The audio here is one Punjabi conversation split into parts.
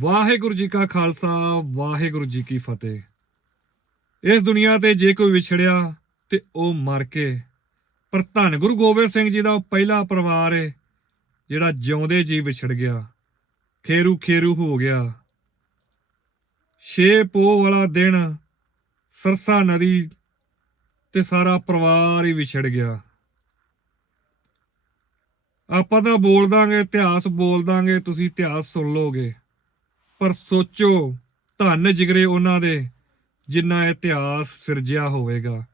ਵਾਹਿਗੁਰੂ ਜੀ ਕਾ ਖਾਲਸਾ, ਵਾਹਿਗੁਰੂ ਜੀ ਕੀ ਫਤਿਹ। ਇਸ ਦੁਨੀਆ ਤੇ ਜੇ ਕੋਈ ਵਿਛੜਿਆ ਤੇ ਉਹ ਮਰ ਕੇ। ਪਰ ਧੰਨ ਗੁਰੂ ਗੋਬਿੰਦ ਸਿੰਘ ਜੀ ਦਾ ਉਹ ਪਹਿਲਾ ਪਰਿਵਾਰ ਏ, ਜਿਹੜਾ ਜਿਉਂਦੇ ਜੀ ਵਿਛੜ ਗਿਆ। ਖੇਰੂ ਖੇਰੂ ਹੋ ਗਿਆ। ਛੇ ਪੋ ਵਾਲਾ ਦਿਨ ਸਰਸਾ ਨਦੀ ਤੇ ਸਾਰਾ ਪਰਿਵਾਰ ਹੀ ਵਿਛੜ ਗਿਆ। ਆਪਾਂ ਤਾਂ ਬੋਲ ਦਾਂਗੇ, ਇਤਿਹਾਸ ਬੋਲ ਦਾਂਗੇ, ਤੁਸੀਂ ਇਤਿਹਾਸ ਸੁਣ ਲੋਗੇ ਪਰ ਸੋਚੋ, ਧੰਨ ਜਿਗਰੇ ਉਹਨਾਂ ਦੇ, ਜਿੰਨਾ ਇਤਿਹਾਸ ਸਿਰਜਿਆ ਹੋਵੇਗਾ।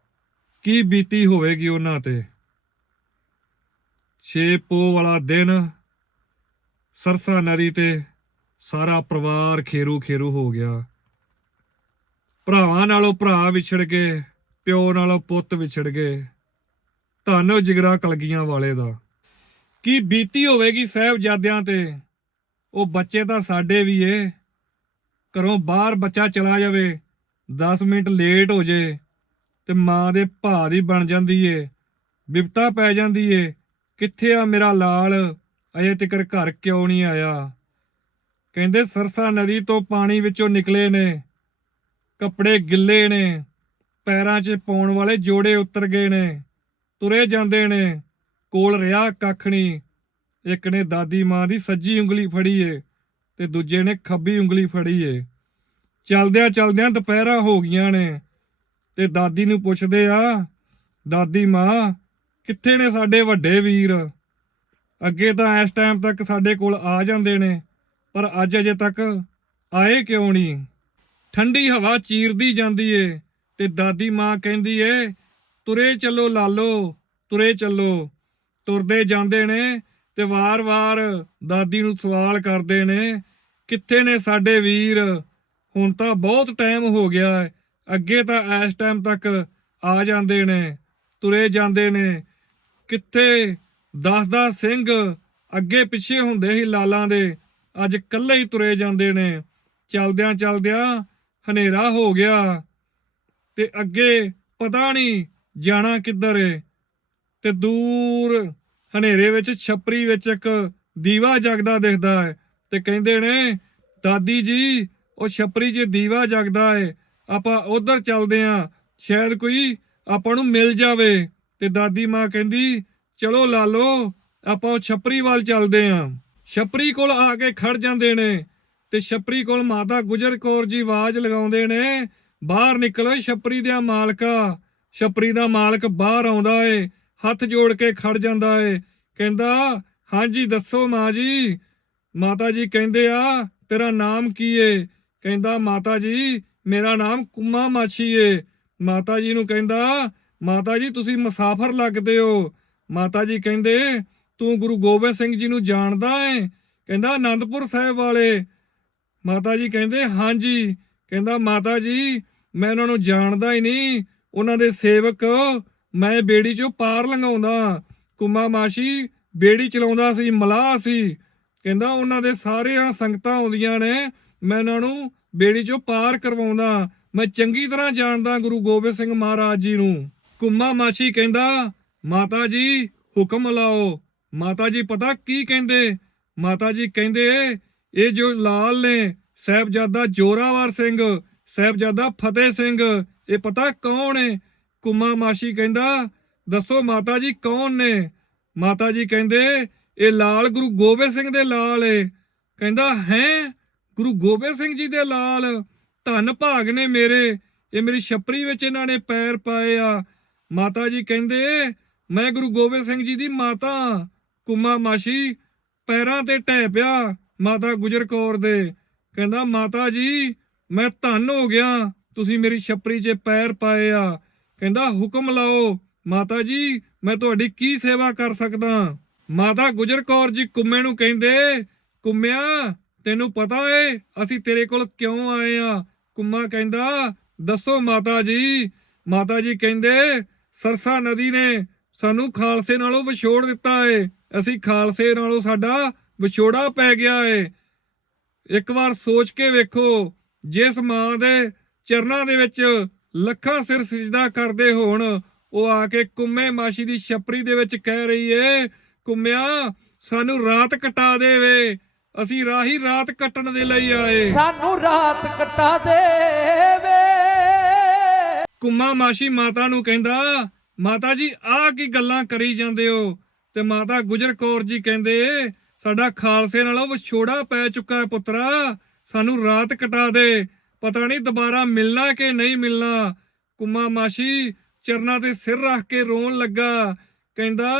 ਕੀ ਬੀਤੀ ਹੋਵੇਗੀ ਉਹਨਾਂ ਤੇ? ਛੇ ਪੋ ਵਾਲਾ ਦਿਨ, ਸਰਸਾ ਨਦੀ ਤੇ ਸਾਰਾ ਪਰਿਵਾਰ ਖੇਰੂ ਖੇਰੂ ਹੋ ਗਿਆ। ਭਰਾਵਾਂ ਨਾਲੋਂ ਭਰਾ ਵਿਛੜ ਗਏ ਪਿਓ ਨਾਲੋਂ ਪੁੱਤ ਵਿਛੜ ਗਏ ਧੰਨ ਉਹ ਜਿਗਰਾ ਕਲਗੀਆਂ ਵਾਲੇ ਦਾ। ਕੀ ਬੀਤੀ ਹੋਵੇਗੀ ਸਾਹਿਬਜ਼ਾਦਿਆਂ ਤੇ? ਉਹ ਬੱਚੇ ਤਾਂ ਸਾਡੇ ਵੀ ਏ। ਘਰੋਂ ਬਾਹਰ ਬੱਚਾ ਚਲਾ ਜਾਵੇ 10 ਮਿੰਟ ਲੇਟ ਹੋ ਜੇ ਤੇ ਮਾਂ ਦੇ ਭਾ ਦੀ ਬਣ ਜਾਂਦੀ ਏ, ਬਿਪਤਾ ਪੈ ਜਾਂਦੀ ਏ, ਕਿੱਥੇ ਆ ਮੇਰਾ ਲਾਲ? ਅਜੇ ਤੱਕ ਘਰ ਕਿਉਂ ਨਹੀਂ ਆਇਆ? ਕਹਿੰਦੇ ਸਰਸਾ ਨਦੀ ਤੋਂ ਪਾਣੀ ਵਿੱਚੋਂ ਨਿਕਲੇ ਨੇ, ਕੱਪੜੇ ਗਿੱਲੇ ਨੇ, ਪੈਰਾਂ 'ਚ ਪਾਉਣ ਵਾਲੇ ਜੋੜੇ ਉਤਰ ਗਏ ਨੇ, ਤੁਰੇ ਜਾਂਦੇ ਨੇ, ਕੋਲ ਰਿਹਾ ਕੱਖ ਨਹੀਂ। ਇੱਕ ਨੇ ਦਾਦੀ ਮਾਂ ਦੀ ਸੱਜੀ ਉਂਗਲੀ ਫੜੀ ਏ। ਤੇ ਦੂਜੇ ਨੇ ਖੱਬੀ ਉਂਗਲੀ ਫੜੀ ਏ। ਚਲਦਿਆਂ ਚਲਦਿਆਂ ਦੁਪਹਿਰਾਂ ਹੋ ਗਈਆਂ ਨੇ ਤੇ ਦਾਦੀ ਨੂੰ ਪੁੱਛਦੇ ਆ, ਦਾਦੀ ਮਾਂ, ਕਿੱਥੇ ਨੇ ਸਾਡੇ ਵੱਡੇ ਵੀਰ? ਅੱਗੇ ਤਾਂ ਇਸ ਟਾਈਮ ਤੱਕ ਸਾਡੇ ਕੋਲ ਆ ਜਾਂਦੇ ਨੇ, ਪਰ ਅੱਜ ਅਜੇ ਤੱਕ ਆਏ ਕਿਉਂ ਨਹੀਂ ਠੰਡੀ ਹਵਾ ਚੀਰਦੀ ਜਾਂਦੀ ਏ ਤੇ ਦਾਦੀ ਮਾਂ ਕਹਿੰਦੀ ਏ, ਤੁਰੇ ਚੱਲੋ ਲਾਲੋ, ਤੁਰੇ ਚੱਲੋ। ਤੁਰਦੇ ਜਾਂਦੇ ਨੇ ਤੇ ਵਾਰ-ਵਾਰ ਦਾਦੀ ਨੂੰ ਸਵਾਲ ਕਰਦੇ ਨੇ ਕਿੱਥੇ ਨੇ ਸਾਡੇ ਵੀਰ? ਹੁਣ ਤਾਂ ਬਹੁਤ ਟਾਈਮ ਹੋ ਗਿਆ ਹੈ। ਅੱਗੇ ਤਾਂ ਇਸ ਟਾਈਮ ਤੱਕ ਆ ਜਾਂਦੇ ਨੇ, ਤੁਰੇ ਜਾਂਦੇ ਨੇ। ਕਿੱਥੇ? ਦਸਦਾ ਸਿੰਘ ਅੱਗੇ ਪਿੱਛੇ ਹੁੰਦੇ ਸੀ ਲਾਲਾਂ ਦੇ। ਅੱਜ ਇਕੱਲੇ ਹੀ ਤੁਰੇ ਜਾਂਦੇ ਨੇ। ਚਲਦਿਆਂ ਚਲਦਿਆਂ ਹਨੇਰਾ ਹੋ ਗਿਆ। ਤੇ ਅੱਗੇ ਪਤਾ ਨਹੀਂ ਜਾਣਾ ਕਿੱਧਰ ਏ। ਤੇ ਦੂਰ ਹਨੇਰੇ ਵਿੱਚ, ਛਪਰੀ ਵਿੱਚ ਇੱਕ ਦੀਵਾ ਜਗਦਾ ਦਿਖਦਾ ਹੈ। ਤੇ ਕਹਿੰਦੇ ਨੇ, ਦਾਦੀ ਜੀ, ਉਹ ਛਪਰੀ 'ਚ ਦੀਵਾ ਜਗਦਾ ਏ, ਆਪਾਂ ਉਧਰ ਚੱਲਦੇ ਆਂ, ਸ਼ਾਇਦ ਕੋਈ ਆਪਾਂ ਨੂੰ ਮਿਲ ਜਾਵੇ। ਤੇ ਦਾਦੀ ਮਾਂ ਕਹਿੰਦੀ, ਚਲੋ ਲਾਲੋ ਆਪਾਂ ਉਹ ਛਪਰੀ ਵੱਲ ਚੱਲਦੇ ਆਂ। ਛਪਰੀ ਕੋਲ ਆ ਕੇ ਖੜ ਜਾਂਦੇ ਨੇ ਤੇ ਛਪਰੀ ਕੋਲ ਮਾਤਾ ਗੁਜਰ ਕੌਰ ਜੀ ਆਵਾਜ਼ ਲਗਾਉਂਦੇ ਨੇ, ਬਾਹਰ ਨਿਕਲੋ ਛਪਰੀ ਦਿਆਂ ਮਾਲਕਾ। ਛਪਰੀ ਦਾ ਮਾਲਕ ਬਾਹਰ ਆਉਂਦਾ ਏ, ਹੱਥ ਜੋੜ ਕੇ ਖੜ ਜਾਂਦਾ ਏ, ਕਹਿੰਦਾ, ਹਾਂਜੀ, ਦੱਸੋ ਮਾਂ ਜੀ ਮਾਤਾ ਜੀ ਕਹਿੰਦੇ ਆ, ਤੇਰਾ ਨਾਮ ਕੀ ਏ? ਕਹਿੰਦਾ, ਮਾਤਾ ਜੀ, ਮੇਰਾ ਨਾਮ ਕੁਮਾ ਮਾਛੀ ਏ। ਮਾਤਾ ਜੀ ਨੂੰ ਕਹਿੰਦਾ, ਮਾਤਾ ਜੀ, ਤੁਸੀਂ ਮੁਸਾਫਰ ਲੱਗਦੇ ਹੋ। ਮਾਤਾ ਜੀ ਕਹਿੰਦੇ, ਤੂੰ ਗੁਰੂ ਗੋਬਿੰਦ ਸਿੰਘ ਜੀ ਨੂੰ ਜਾਣਦਾ ਏ? ਕਹਿੰਦਾ, ਆਨੰਦਪੁਰ ਸਾਹਿਬ ਵਾਲੇ। ਮਾਤਾ ਜੀ ਕਹਿੰਦੇ, ਹਾਂਜੀ। ਕਹਿੰਦਾ, ਮਾਤਾ ਜੀ, ਮੈਂ ਉਹਨਾਂ ਨੂੰ ਜਾਣਦਾ ਹੀ ਨਹੀਂ। ਉਹਨਾਂ ਦੇ ਸੇਵਕ ਮੈਂ ਬੇੜੀ ਚੋਂ ਪਾਰ ਲੰਘਾਉਂਦਾ। ਕੁਮਾ ਮਾਸ਼ੀ ਬੇੜੀ ਚਲਾਉਂਦਾ ਸੀ, ਮਲਾਹ ਸੀ। ਕਹਿੰਦਾ ਉਹਨਾਂ ਦੇ ਸਾਰੀਆਂ ਸੰਗਤਾਂ ਆਉਂਦੀਆਂ ਨੇ, ਮੈਂ ਉਹਨਾਂ ਨੂੰ ਬੇੜੀ ਚੋਂ ਪਾਰ ਕਰਵਾਉਂਦਾ, ਮੈਂ ਚੰਗੀ ਤਰ੍ਹਾਂ ਜਾਣਦਾ ਗੁਰੂ ਗੋਬਿੰਦ ਸਿੰਘ ਮਹਾਰਾਜ ਜੀ ਨੂੰ। ਕੁਮਾ ਮਾਛੀ ਕਹਿੰਦਾ, ਮਾਤਾ ਜੀ, ਹੁਕਮ ਲਾਓ। ਮਾਤਾ ਜੀ ਪਤਾ ਕੀ ਕਹਿੰਦੇ? ਮਾਤਾ ਜੀ ਕਹਿੰਦੇ, ਇਹ ਜੋ ਲਾਲ ਨੇ, ਸਾਹਿਬਜ਼ਾਦਾ ਜੋਰਾਵਰ ਸਿੰਘ, ਸਾਹਿਬਜ਼ਾਦਾ ਫਤਿਹ ਸਿੰਘ, ਇਹ ਪਤਾ ਕੌਣ ਹੈ ਕੁਮਾ ਮਾਸ਼ੀ ਕਹਿੰਦਾ, ਦੱਸੋ ਮਾਤਾ ਜੀ ਕੌਣ ਨੇ? ਮਾਤਾ ਜੀ ਕਹਿੰਦੇ ਇਹ ਲਾਲ ਗੁਰੂ ਗੋਬਿੰਦ ਸਿੰਘ ਦੇ ਲਾਲ ਏ। ਕਹਿੰਦਾ, ਹੈ? ਗੁਰੂ ਗੋਬਿੰਦ ਸਿੰਘ ਜੀ ਦੇ ਲਾਲ। ਧੰਨ ਭਾਗ ਨੇ ਮੇਰੇ। ਇਹ ਮੇਰੀ ਛਪਰੀ ਵਿੱਚ ਇਹਨਾਂ ਨੇ ਪੈਰ ਪਾਏ ਆ। ਮਾਤਾ ਜੀ ਕਹਿੰਦੇ, ਮੈਂ ਗੁਰੂ ਗੋਬਿੰਦ ਸਿੰਘ ਜੀ ਦੀ ਮਾਤਾ ਕੁਮਾ ਮਾਸ਼ੀ, ਪੈਰਾਂ ਤੇ ਟਹਿ ਪਿਆ। ਮਾਤਾ ਗੁਜਰ ਕੌਰ ਦੇ। ਕਹਿੰਦਾ, ਮਾਤਾ ਜੀ, ਮੈਂ ਧੰਨ ਹੋ ਗਿਆ। ਤੁਸੀਂ ਮੇਰੀ ਛਪਰੀ 'ਚ ਪੈਰ ਪਾਏ ਆ। ਕਹਿੰਦਾ, ਹੁਕਮ ਲਾਓ। ਮਾਤਾ ਜੀ, ਮੈਂ ਤੁਹਾਡੀ ਕੀ ਸੇਵਾ ਕਰ ਸਕਦਾ ਮਾਤਾ ਗੁਜਰ ਕੌਰ ਜੀ ਕੁੰਮੇ ਨੂੰ ਕਹਿੰਦੇ, ਕੁੰਮਿਆ, ਤੈਨੂੰ ਪਤਾ ਏ, ਅਸੀਂ ਤੇਰੇ ਕੋਲ ਕਿਉਂ ਆਏ ਆ? ਕੁੰਮਾ ਕਹਿੰਦਾ, ਦੱਸੋ ਮਾਤਾ ਜੀ। ਮਾਤਾ ਜੀ ਕਹਿੰਦੇ, ਸਰਸਾ ਨਦੀ ਨੇ ਸਾਨੂੰ ਖਾਲਸੇ ਨਾਲੋਂ ਵਿਛੋੜ ਦਿੱਤਾ ਏ। ਅਸੀਂ ਖਾਲਸੇ ਨਾਲੋਂ ਸਾਡਾ ਵਿਛੋੜਾ ਪੈ ਗਿਆ ਏ। ਇੱਕ ਵਾਰ ਸੋਚ ਕੇ ਵੇਖੋ, ਜਿਸ ਮਾਂ ਦੇ ਚਰਨਾਂ ਦੇ ਵਿੱਚ ਲੱਖਾਂ ਸਿਰ ਸਜਦਾ ਕਰਦੇ ਹੋਣ, ਉਹ ਆ ਕੇ ਕੁੰਮੇ ਮਾਸ਼ੀ ਦੀ ਛਪਰੀ ਦੇ ਵਿੱਚ ਕਹਿ ਰਹੀ ਏ ਕੁੰਮਿਆ ਸਾਨੂੰ ਰਾਤ ਕਟਾ ਦੇਵੇ। ਅਸੀਂ ਰਾਹੀ ਰਾਤ ਕੱਟਣ ਦੇ ਲਈ ਆਏ। ਸਾਨੂੰ ਰਾਤ ਕਟਾ ਦੇਵੇ। ਕੁੰਮਾ ਮਾਸ਼ੀ ਮਾਤਾ ਨੂੰ ਕਹਿੰਦਾ ਮਾਤਾ ਜੀ ਆਹ ਕੀ ਗੱਲਾਂ ਕਰੀ ਜਾਂਦੇ ਹੋ? ਤੇ ਮਾਤਾ ਗੁਜਰ ਕੌਰ ਜੀ ਕਹਿੰਦੇ ਸਾਡਾ ਖਾਲਸੇ ਨਾਲੋਂ ਵਿਛੋੜਾ ਪੈ ਚੁੱਕਾ ਹੈ ਪੁੱਤਰਾ। ਸਾਨੂੰ ਰਾਤ ਕਟਾ ਦੇ। ਪਤਾ ਨਹੀਂ ਦੁਬਾਰਾ ਮਿਲਣਾ ਕਿ ਨਹੀਂ ਮਿਲਣਾ। ਕੁੰਮਾ ਮਾਸ਼ੀ ਚਰਨਾਂ ਤੇ ਸਿਰ ਰੱਖ ਕੇ ਰੋਣ ਲੱਗਾ। ਕਹਿੰਦਾ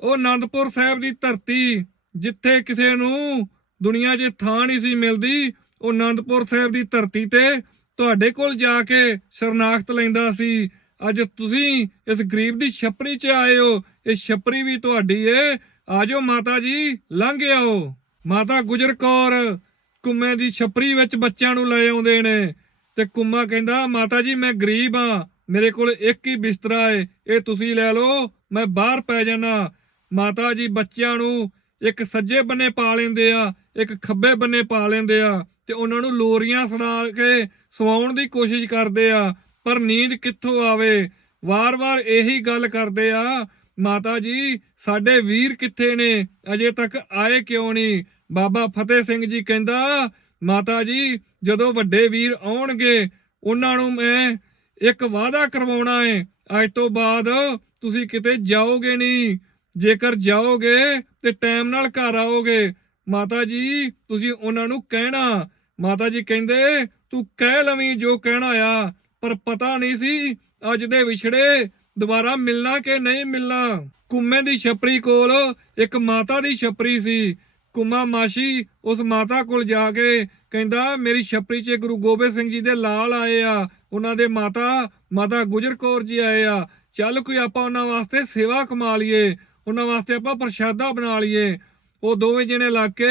ਉਹ ਆਨੰਦਪੁਰ ਸਾਹਿਬ ਦੀ ਧਰਤੀ, ਜਿੱਥੇ ਕਿਸੇ ਨੂੰ ਦੁਨੀਆ 'ਚ ਥਾਂ ਨਹੀਂ ਸੀ ਮਿਲਦੀ, ਉਹ ਆਨੰਦਪੁਰ ਸਾਹਿਬ ਦੀ ਧਰਤੀ ਤੇ ਤੁਹਾਡੇ ਕੋਲ ਜਾ ਕੇ ਸ਼ਰਨਾਖਤ ਲੈਂਦਾ ਸੀ। ਅੱਜ ਤੁਸੀਂ ਇਸ ਗਰੀਬ ਦੀ ਛਪਰੀ 'ਚ ਆਏ ਹੋ, ਇਹ ਛਪਰੀ ਵੀ ਤੁਹਾਡੀ ਏ। ਆਜੋ ਮਾਤਾ ਜੀ, ਲੰਘ ਆਓ। ਮਾਤਾ ਗੁਜਰ ਕੌਰ ਕੁੰਮੇ ਦੀ ਛਪਰੀ ਵਿੱਚ ਬੱਚਿਆਂ ਨੂੰ ਲੈ ਆਉਂਦੇ ਨੇ ਤੇ ਕੁੰਮਾ ਕਹਿੰਦਾ, ਮਾਤਾ ਜੀ, ਮੈਂ ਗਰੀਬ ਆ, ਮੇਰੇ ਕੋਲ ਇੱਕ ਹੀ ਬਿਸਤਰਾ ਏ, ਇਹ ਤੁਸੀਂ ਲੈ ਲਓ, ਮੈਂ ਬਾਹਰ ਪੈ ਜਾਣਾ ਮਾਤਾ ਜੀ ਬੱਚਿਆਂ ਨੂੰ ਇੱਕ ਸੱਜੇ ਬੰਨੇ ਪਾ ਲੈਂਦੇ ਆ, ਇੱਕ ਖੱਬੇ ਬੰਨੇ ਪਾ ਲੈਂਦੇ ਆ ਤੇ ਉਹਨਾਂ ਨੂੰ ਲੋਰੀਆਂ ਸੁਣਾ ਕੇ ਸਵਾਉਣ ਦੀ ਕੋਸ਼ਿਸ਼ ਕਰਦੇ ਆ, ਪਰ ਨੀਂਦ ਕਿੱਥੋਂ ਆਵੇ? ਵਾਰ-ਵਾਰ ਇਹੀ ਗੱਲ ਕਰਦੇ ਆ, ਮਾਤਾ ਜੀ, ਸਾਡੇ ਵੀਰ ਕਿੱਥੇ ਨੇ? ਅਜੇ ਤੱਕ ਆਏ ਕਿਉਂ ਨਹੀਂ? ਬਾਬਾ ਫਤਿਹ ਸਿੰਘ ਜੀ ਕਹਿੰਦਾ, ਮਾਤਾ ਜੀ, ਜਦੋਂ ਵੱਡੇ ਵੀਰ ਆਉਣਗੇ, ਉਹਨਾਂ ਨੂੰ ਮੈਂ ਇੱਕ ਵਾਅਦਾ ਕਰਵਾਉਣਾ ਹੈ ਅੱਜ ਤੋਂ ਬਾਅਦ ਤੁਸੀਂ ਕਿਤੇ ਜਾਓਗੇ ਨਹੀਂ। ਜੇਕਰ ਜਾਓਗੇ ਤੇ ਟਾਈਮ ਨਾਲ ਘਰ ਆਓਗੇ, ਮਾਤਾ ਜੀ, ਤੁਸੀਂ ਉਹਨਾਂ ਨੂੰ ਕਹਿਣਾ। ਮਾਤਾ ਜੀ ਕਹਿੰਦੇ, ਤੂੰ ਕਹਿ ਲਵੀਂ ਜੋ ਕਹਿਣਾ ਆ, ਪਰ ਪਤਾ ਨਹੀਂ ਸੀ ਅੱਜ ਦੇ ਵਿਛੜੇ ਦੁਬਾਰਾ ਮਿਲਣਾ ਕਿ ਨਹੀਂ ਮਿਲਣਾ। ਕੁੰਮੇ ਦੀ ਛਪਰੀ ਕੋਲ ਇੱਕ ਮਾਤਾ ਦੀ ਛਪਰੀ ਸੀ। ਕੁਮਾ ਮਾਸ਼ੀ ਉਸ ਮਾਤਾ ਕੋਲ ਜਾ ਕੇ ਕਹਿੰਦਾ, ਮੇਰੀ ਛਪਰੀ 'ਚ ਗੁਰੂ ਗੋਬਿੰਦ ਸਿੰਘ ਜੀ ਦੇ ਲਾਲ ਆਏ ਆ। ਉਹਨਾਂ ਦੇ ਮਾਤਾ ਮਾਤਾ ਗੁਜਰ ਕੌਰ ਜੀ ਆਏ ਆ। ਚੱਲ ਕੋਈ ਆਪਾਂ ਉਹਨਾਂ ਵਾਸਤੇ ਸੇਵਾ ਕਮਾ ਲਈਏ। ਉਹਨਾਂ ਵਾਸਤੇ ਆਪਾਂ ਪ੍ਰਸ਼ਾਦਾ ਬਣਾ ਲਈਏ। ਉਹ ਦੋਵੇਂ ਜਣੇ ਲੱਗ ਕੇ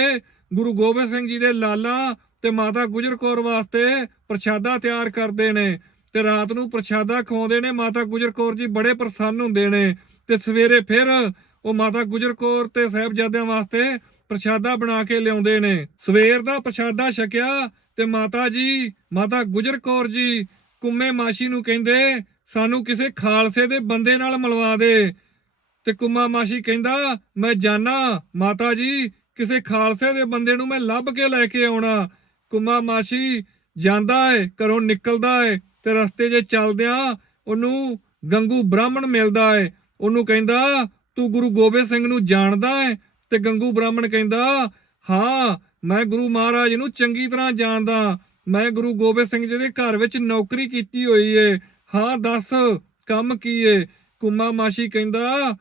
ਗੁਰੂ ਗੋਬਿੰਦ ਸਿੰਘ ਜੀ ਦੇ ਲਾਲਾ ਤੇ ਮਾਤਾ ਗੁਜਰ ਕੌਰ ਵਾਸਤੇ ਪ੍ਰਸ਼ਾਦਾ ਤਿਆਰ ਕਰਦੇ ਨੇ ਤੇ ਰਾਤ ਨੂੰ ਪ੍ਰਸ਼ਾਦਾ ਖਵਾਉਂਦੇ ਨੇ। ਮਾਤਾ ਗੁਜਰ ਕੌਰ ਜੀ ਬੜੇ ਪ੍ਰਸੰਨ ਹੁੰਦੇ ਨੇ ਤੇ ਸਵੇਰੇ ਫਿਰ ਉਹ ਮਾਤਾ ਗੁਜਰ ਕੌਰ ਤੇ ਸਾਹਿਬਜ਼ਾਦਿਆਂ ਵਾਸਤੇ ਪ੍ਰਸ਼ਾਦਾ ਬਣਾ ਕੇ ਲਿਆਉਂਦੇ ਨੇ। ਸਵੇਰ ਦਾ ਪ੍ਰਸ਼ਾਦਾ ਛਕਿਆ ਤੇ ਮਾਤਾ ਜੀ, ਮਾਤਾ ਗੁਜਰ ਕੌਰ ਜੀ ਕੁੰਮੇ ਮਾਸ਼ੀ ਨੂੰ ਕਹਿੰਦੇ, ਸਾਨੂੰ ਕਿਸੇ ਖਾਲਸੇ ਦੇ ਬੰਦੇ ਨਾਲ ਮਿਲਵਾ ਦੇ। ਤੇ ਕੁੰਮਾ ਮਾਸ਼ੀ ਕਹਿੰਦਾ, ਮੈਂ ਜਾਣਾ ਮਾਤਾ ਜੀ, ਕਿਸੇ ਖਾਲਸੇ ਦੇ ਬੰਦੇ ਨੂੰ ਮੈਂ ਲੱਭ ਕੇ ਲੈ ਕੇ ਆਉਣਾ। ਕੁੰਮਾ ਮਾਸ਼ੀ ਜਾਂਦਾ ਏ, ਘਰੋਂ ਨਿਕਲਦਾ ਏ ਤੇ ਰਸਤੇ 'ਚ ਚੱਲਦਿਆਂ ਉਹਨੂੰ ਗੰਗੂ ਬ੍ਰਾਹਮਣ ਮਿਲਦਾ ਏ। ਉਹਨੂੰ ਕਹਿੰਦਾ, ਤੂੰ ਗੁਰੂ ਗੋਬਿੰਦ ਸਿੰਘ ਨੂੰ ਜਾਣਦਾ ਏ? ਤੇ ਗੰਗੂ ਬ੍ਰਾਹਮਣ ਕਹਿੰਦਾ, ਹਾਂ, ਮੈਂ ਗੁਰੂ ਮਹਾਰਾਜ ਨੂੰ ਚੰਗੀ ਤਰ੍ਹਾਂ ਜਾਣਦਾ। ਮੈਂ ਗੁਰੂ ਗੋਬਿੰਦ ਸਿੰਘ ਜੀ ਦੇ ਘਰ ਵਿੱਚ ਨੌਕਰੀ ਕੀਤੀ ਹੋਈ ਏ। ਹਾਂ, ਦੱਸ, ਕੰਮ ਕੀ ਏ? ਕੁੰਮਾ ਮਾਸ਼ੀ ਕਹਿੰਦਾ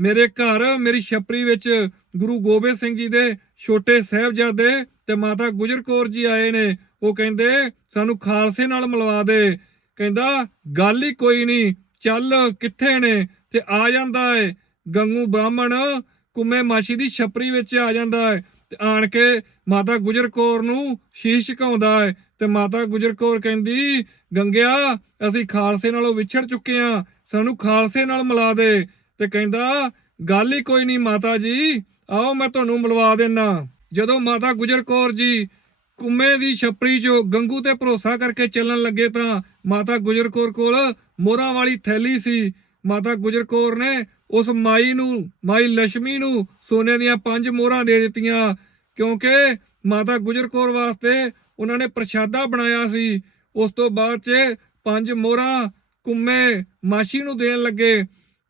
ਮੇਰੇ ਘਰ, ਮੇਰੀ ਛਪਰੀ ਵਿੱਚ ਗੁਰੂ ਗੋਬਿੰਦ ਸਿੰਘ ਜੀ ਦੇ ਛੋਟੇ ਸਾਹਿਬਜ਼ਾਦੇ ਤੇ ਮਾਤਾ ਗੁਜਰ ਕੌਰ ਜੀ ਆਏ ਨੇ। ਉਹ ਕਹਿੰਦੇ, ਸਾਨੂੰ ਖਾਲਸੇ ਨਾਲ ਮਿਲਵਾ ਦੇ। ਕਹਿੰਦਾ, ਗੱਲ ਹੀ ਕੋਈ ਨਹੀਂ, ਚੱਲ ਕਿੱਥੇ ਨੇ? ਤੇ ਆ ਜਾਂਦਾ ਏ। ਗੰਗੂ ਬ੍ਰਾਹਮਣ ਕੁੰਮੇ ਮਾਸ਼ੀ ਦੀ ਛਪਰੀ ਵਿੱਚ ਆ ਜਾਂਦਾ ਏ ਤੇ ਆਣ ਕੇ ਮਾਤਾ ਗੁਜਰ ਕੌਰ ਨੂੰ ਸ਼ੀਸ਼ ਝੁਕਾਉਂਦਾ ਏ ਤੇ ਮਾਤਾ ਗੁਜਰ ਕੌਰ ਕਹਿੰਦੀ, ਗੰਗਿਆ, ਅਸੀਂ ਖਾਲਸੇ ਨਾਲੋਂ ਵਿਛੜ ਚੁੱਕੇ ਆ, ਸਾਨੂੰ ਖਾਲਸੇ ਨਾਲ ਮਿਲਾ ਦੇ। ਤੇ ਕਹਿੰਦਾ, ਗੱਲ ਹੀ ਕੋਈ ਨਹੀਂ ਮਾਤਾ ਜੀ। ਆਓ ਮੈਂ ਤੁਹਾਨੂੰ ਮਿਲਵਾ ਦੇਣਾ ਜਦੋਂ ਮਾਤਾ ਗੁਜਰ ਕੌਰ ਜੀ ਕੁੰਮੇ ਦੀ ਛਪਰੀ ਚੋਂ ਗੰਗੂ ਤੇ ਭਰੋਸਾ ਕਰਕੇ ਚੱਲਣ ਲੱਗੇ ਤਾਂ ਮਾਤਾ ਗੁਜਰ ਕੌਰ ਕੋਲ ਮੋਹਰਾਂ ਵਾਲੀ ਥੈਲੀ ਸੀ। ਮਾਤਾ ਗੁਜਰ ਕੌਰ ਨੇ ਉਸ ਮਾਈ ਨੂੰ, ਮਾਈ ਲక్ష్ਮੀ ਨੂੰ ਸੋਨੇ ਦੀਆਂ ਪੰਜ ਮੋਹਰਾਂ ਦੇ ਦਿੱਤੀਆਂ, ਕਿਉਂਕਿ ਮਾਤਾ ਗੁਜਰ ਕੌਰ ਵਾਸਤੇ ਉਹਨਾਂ ਨੇ ਪ੍ਰਸ਼ਾਦਾ ਬਣਾਇਆ ਸੀ। ਉਸ ਤੋਂ ਬਾਅਦ 'ਚ ਪੰਜ ਮੋਹਰਾਂ ਕੁੰਮੇ ਮਾਸ਼ੀ ਨੂੰ ਦੇਣ ਲੱਗੇ।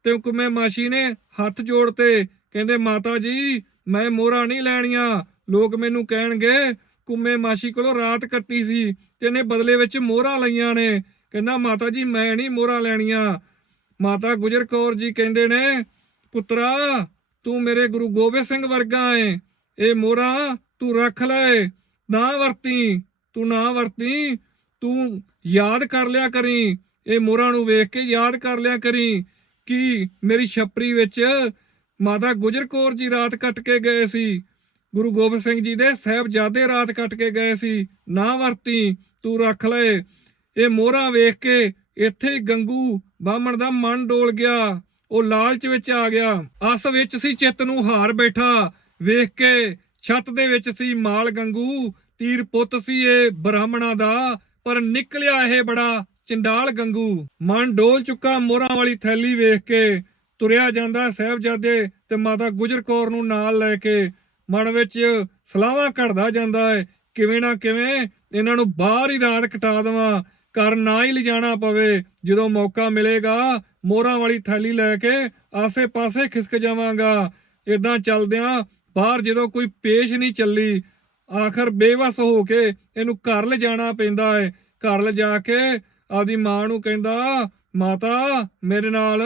ਤੇ ਕੁੰਮੇ ਮਾਸ਼ੀ ਨੇ ਹੱਥ ਜੋੜਤੇ ਕਹਿੰਦੇ, ਮਾਤਾ ਜੀ, ਮੈਂ ਮੋਹਰਾਂ ਨਹੀਂ ਲੈਣੀਆਂ। ਲੋਕ ਮੈਨੂੰ ਕਹਿਣਗੇ, ਕੁੰਮੇ ਮਾਸ਼ੀ ਕੋਲੋਂ ਰਾਤ ਕੱਟੀ ਸੀ ਤੇ ਇਹਨੇ ਬਦਲੇ ਵਿੱਚ ਮੋਹਰਾਂ ਲਈਆਂ ਨੇ। ਕਹਿੰਦਾ, ਮਾਤਾ ਜੀ, ਮੈਂ ਨਹੀਂ ਮੋਹਰਾਂ ਲੈਣੀਆਂ। ਮਾਤਾ ਗੁਜਰ ਕੌਰ ਜੀ ਕਹਿੰਦੇ ਨੇ, ਪੁੱਤਰਾ, ਤੂੰ ਮੇਰੇ ਗੁਰੂ ਗੋਬਿੰਦ ਸਿੰਘ ਵਰਗਾ ਏ। ਇਹ ਮੋਹਰਾਂ ਤੂੰ ਰੱਖ ਲੈ, ਨਾ ਵਰਤੀ, ਤੂੰ ਨਾ ਵਰਤੀ, ਤੂੰ ਯਾਦ ਕਰ ਲਿਆ ਕਰੀ। ਇਹ ਮੋਹਰਾਂ ਨੂੰ ਵੇਖ ਕੇ ਯਾਦ ਕਰ ਲਿਆ ਕਰੀ। ਕਿ ਮੇਰੀ ਛਪਰੀ ਵਿੱਚ ਮਾਤਾ ਗੁਜਰ ਕੌਰ ਜੀ ਰਾਤ ਕੱਟ ਕੇ ਗਏ ਸੀ? ਗੁਰੂ ਗੋਬਿੰਦ ਸਿੰਘ ਜੀ ਦੇ ਸਾਹਿਬਜ਼ਾਦੇ ਰਾਤ ਕੱਟ ਕੇ ਗਏ ਸੀ। ਨਾ ਵਰਤੀ, ਤੂੰ ਰੱਖ ਲੈ। ਇਹ ਮੋਹਰਾ ਵੇਖ ਕੇ ਇੱਥੇ ਹੀ ਗੰਗੂ ਬਾਹਮਣ ਦਾ ਮਨ ਡੋਲ ਗਿਆ। ਉਹ ਲਾਲਚ ਵਿੱਚ ਆ ਗਿਆ। ਅਸ ਵਿੱਚ ਸੀ ਚਿੱਤ ਨੂੰ ਹਾਰ ਬੈਠਾ। ਵੇਖ ਕੇ ਛੱਤ ਦੇ ਵਿੱਚ ਸੀ ਮਾਲ ਗੰਗੂ। ਤੀਰ ਪੁੱਤ ਸੀ ਇਹ ਬ੍ਰਾਹਮਣਾ ਦਾ, ਪਰ ਨਿਕਲਿਆ ਇਹ ਬੜਾ ਚੰਡਾਲ ਗੰਗੂ, ਮਨ ਡੋਲ ਚੁੱਕਾ ਮੋਹਰਾਂ ਵਾਲੀ ਥੈਲੀ ਵੇਖ ਕੇ, ਤੁਰਿਆ ਜਾਂਦਾ ਸਾਹਿਬਜ਼ਾਦੇ ਤੇ ਮਾਤਾ ਗੁਜਰ ਕੌਰ ਨੂੰ ਨਾਲ ਲੈ ਕੇ, ਮਨ ਵਿੱਚ ਸਲਾਵਾ ਘੜਦਾ ਜਾਂਦਾ ਹੈ ਕਿਵੇਂ ਨਾ ਕਿਵੇਂ ਇਹਨਾਂ ਨੂੰ ਬਾਹਰ ਹੀ ਰਾਤ ਕਟਾ ਦੇਵਾਂ, ਘਰ ਨਾ ਹੀ ਲਿਜਾਣਾ ਪਵੇ, ਜਦੋਂ ਮੌਕਾ ਮਿਲੇਗਾ, ਮੋਹਰਾਂ ਵਾਲੀ ਥੈਲੀ ਲੈ ਕੇ ਆਸੇ-ਪਾਸੇ ਖਿਸਕ ਜਾਵਾਂਗਾ। ਇਦਾਂ ਚੱਲਦਿਆਂ ਬਾਹਰ ਜਦੋਂ ਕੋਈ ਪੇਸ਼ ਨਹੀਂ ਚੱਲੀ, ਆਖਰ ਬੇਵਸ ਹੋ ਕੇ ਇਹਨੂੰ ਘਰ ਲਿਜਾਣਾ ਪੈਂਦਾ ਹੈ ਘਰ ਲਿਜਾ ਕੇ ਆਪਦੀ ਮਾਂ ਨੂੰ ਕਹਿੰਦਾ, ਮਾਤਾ, ਮੇਰੇ ਨਾਲ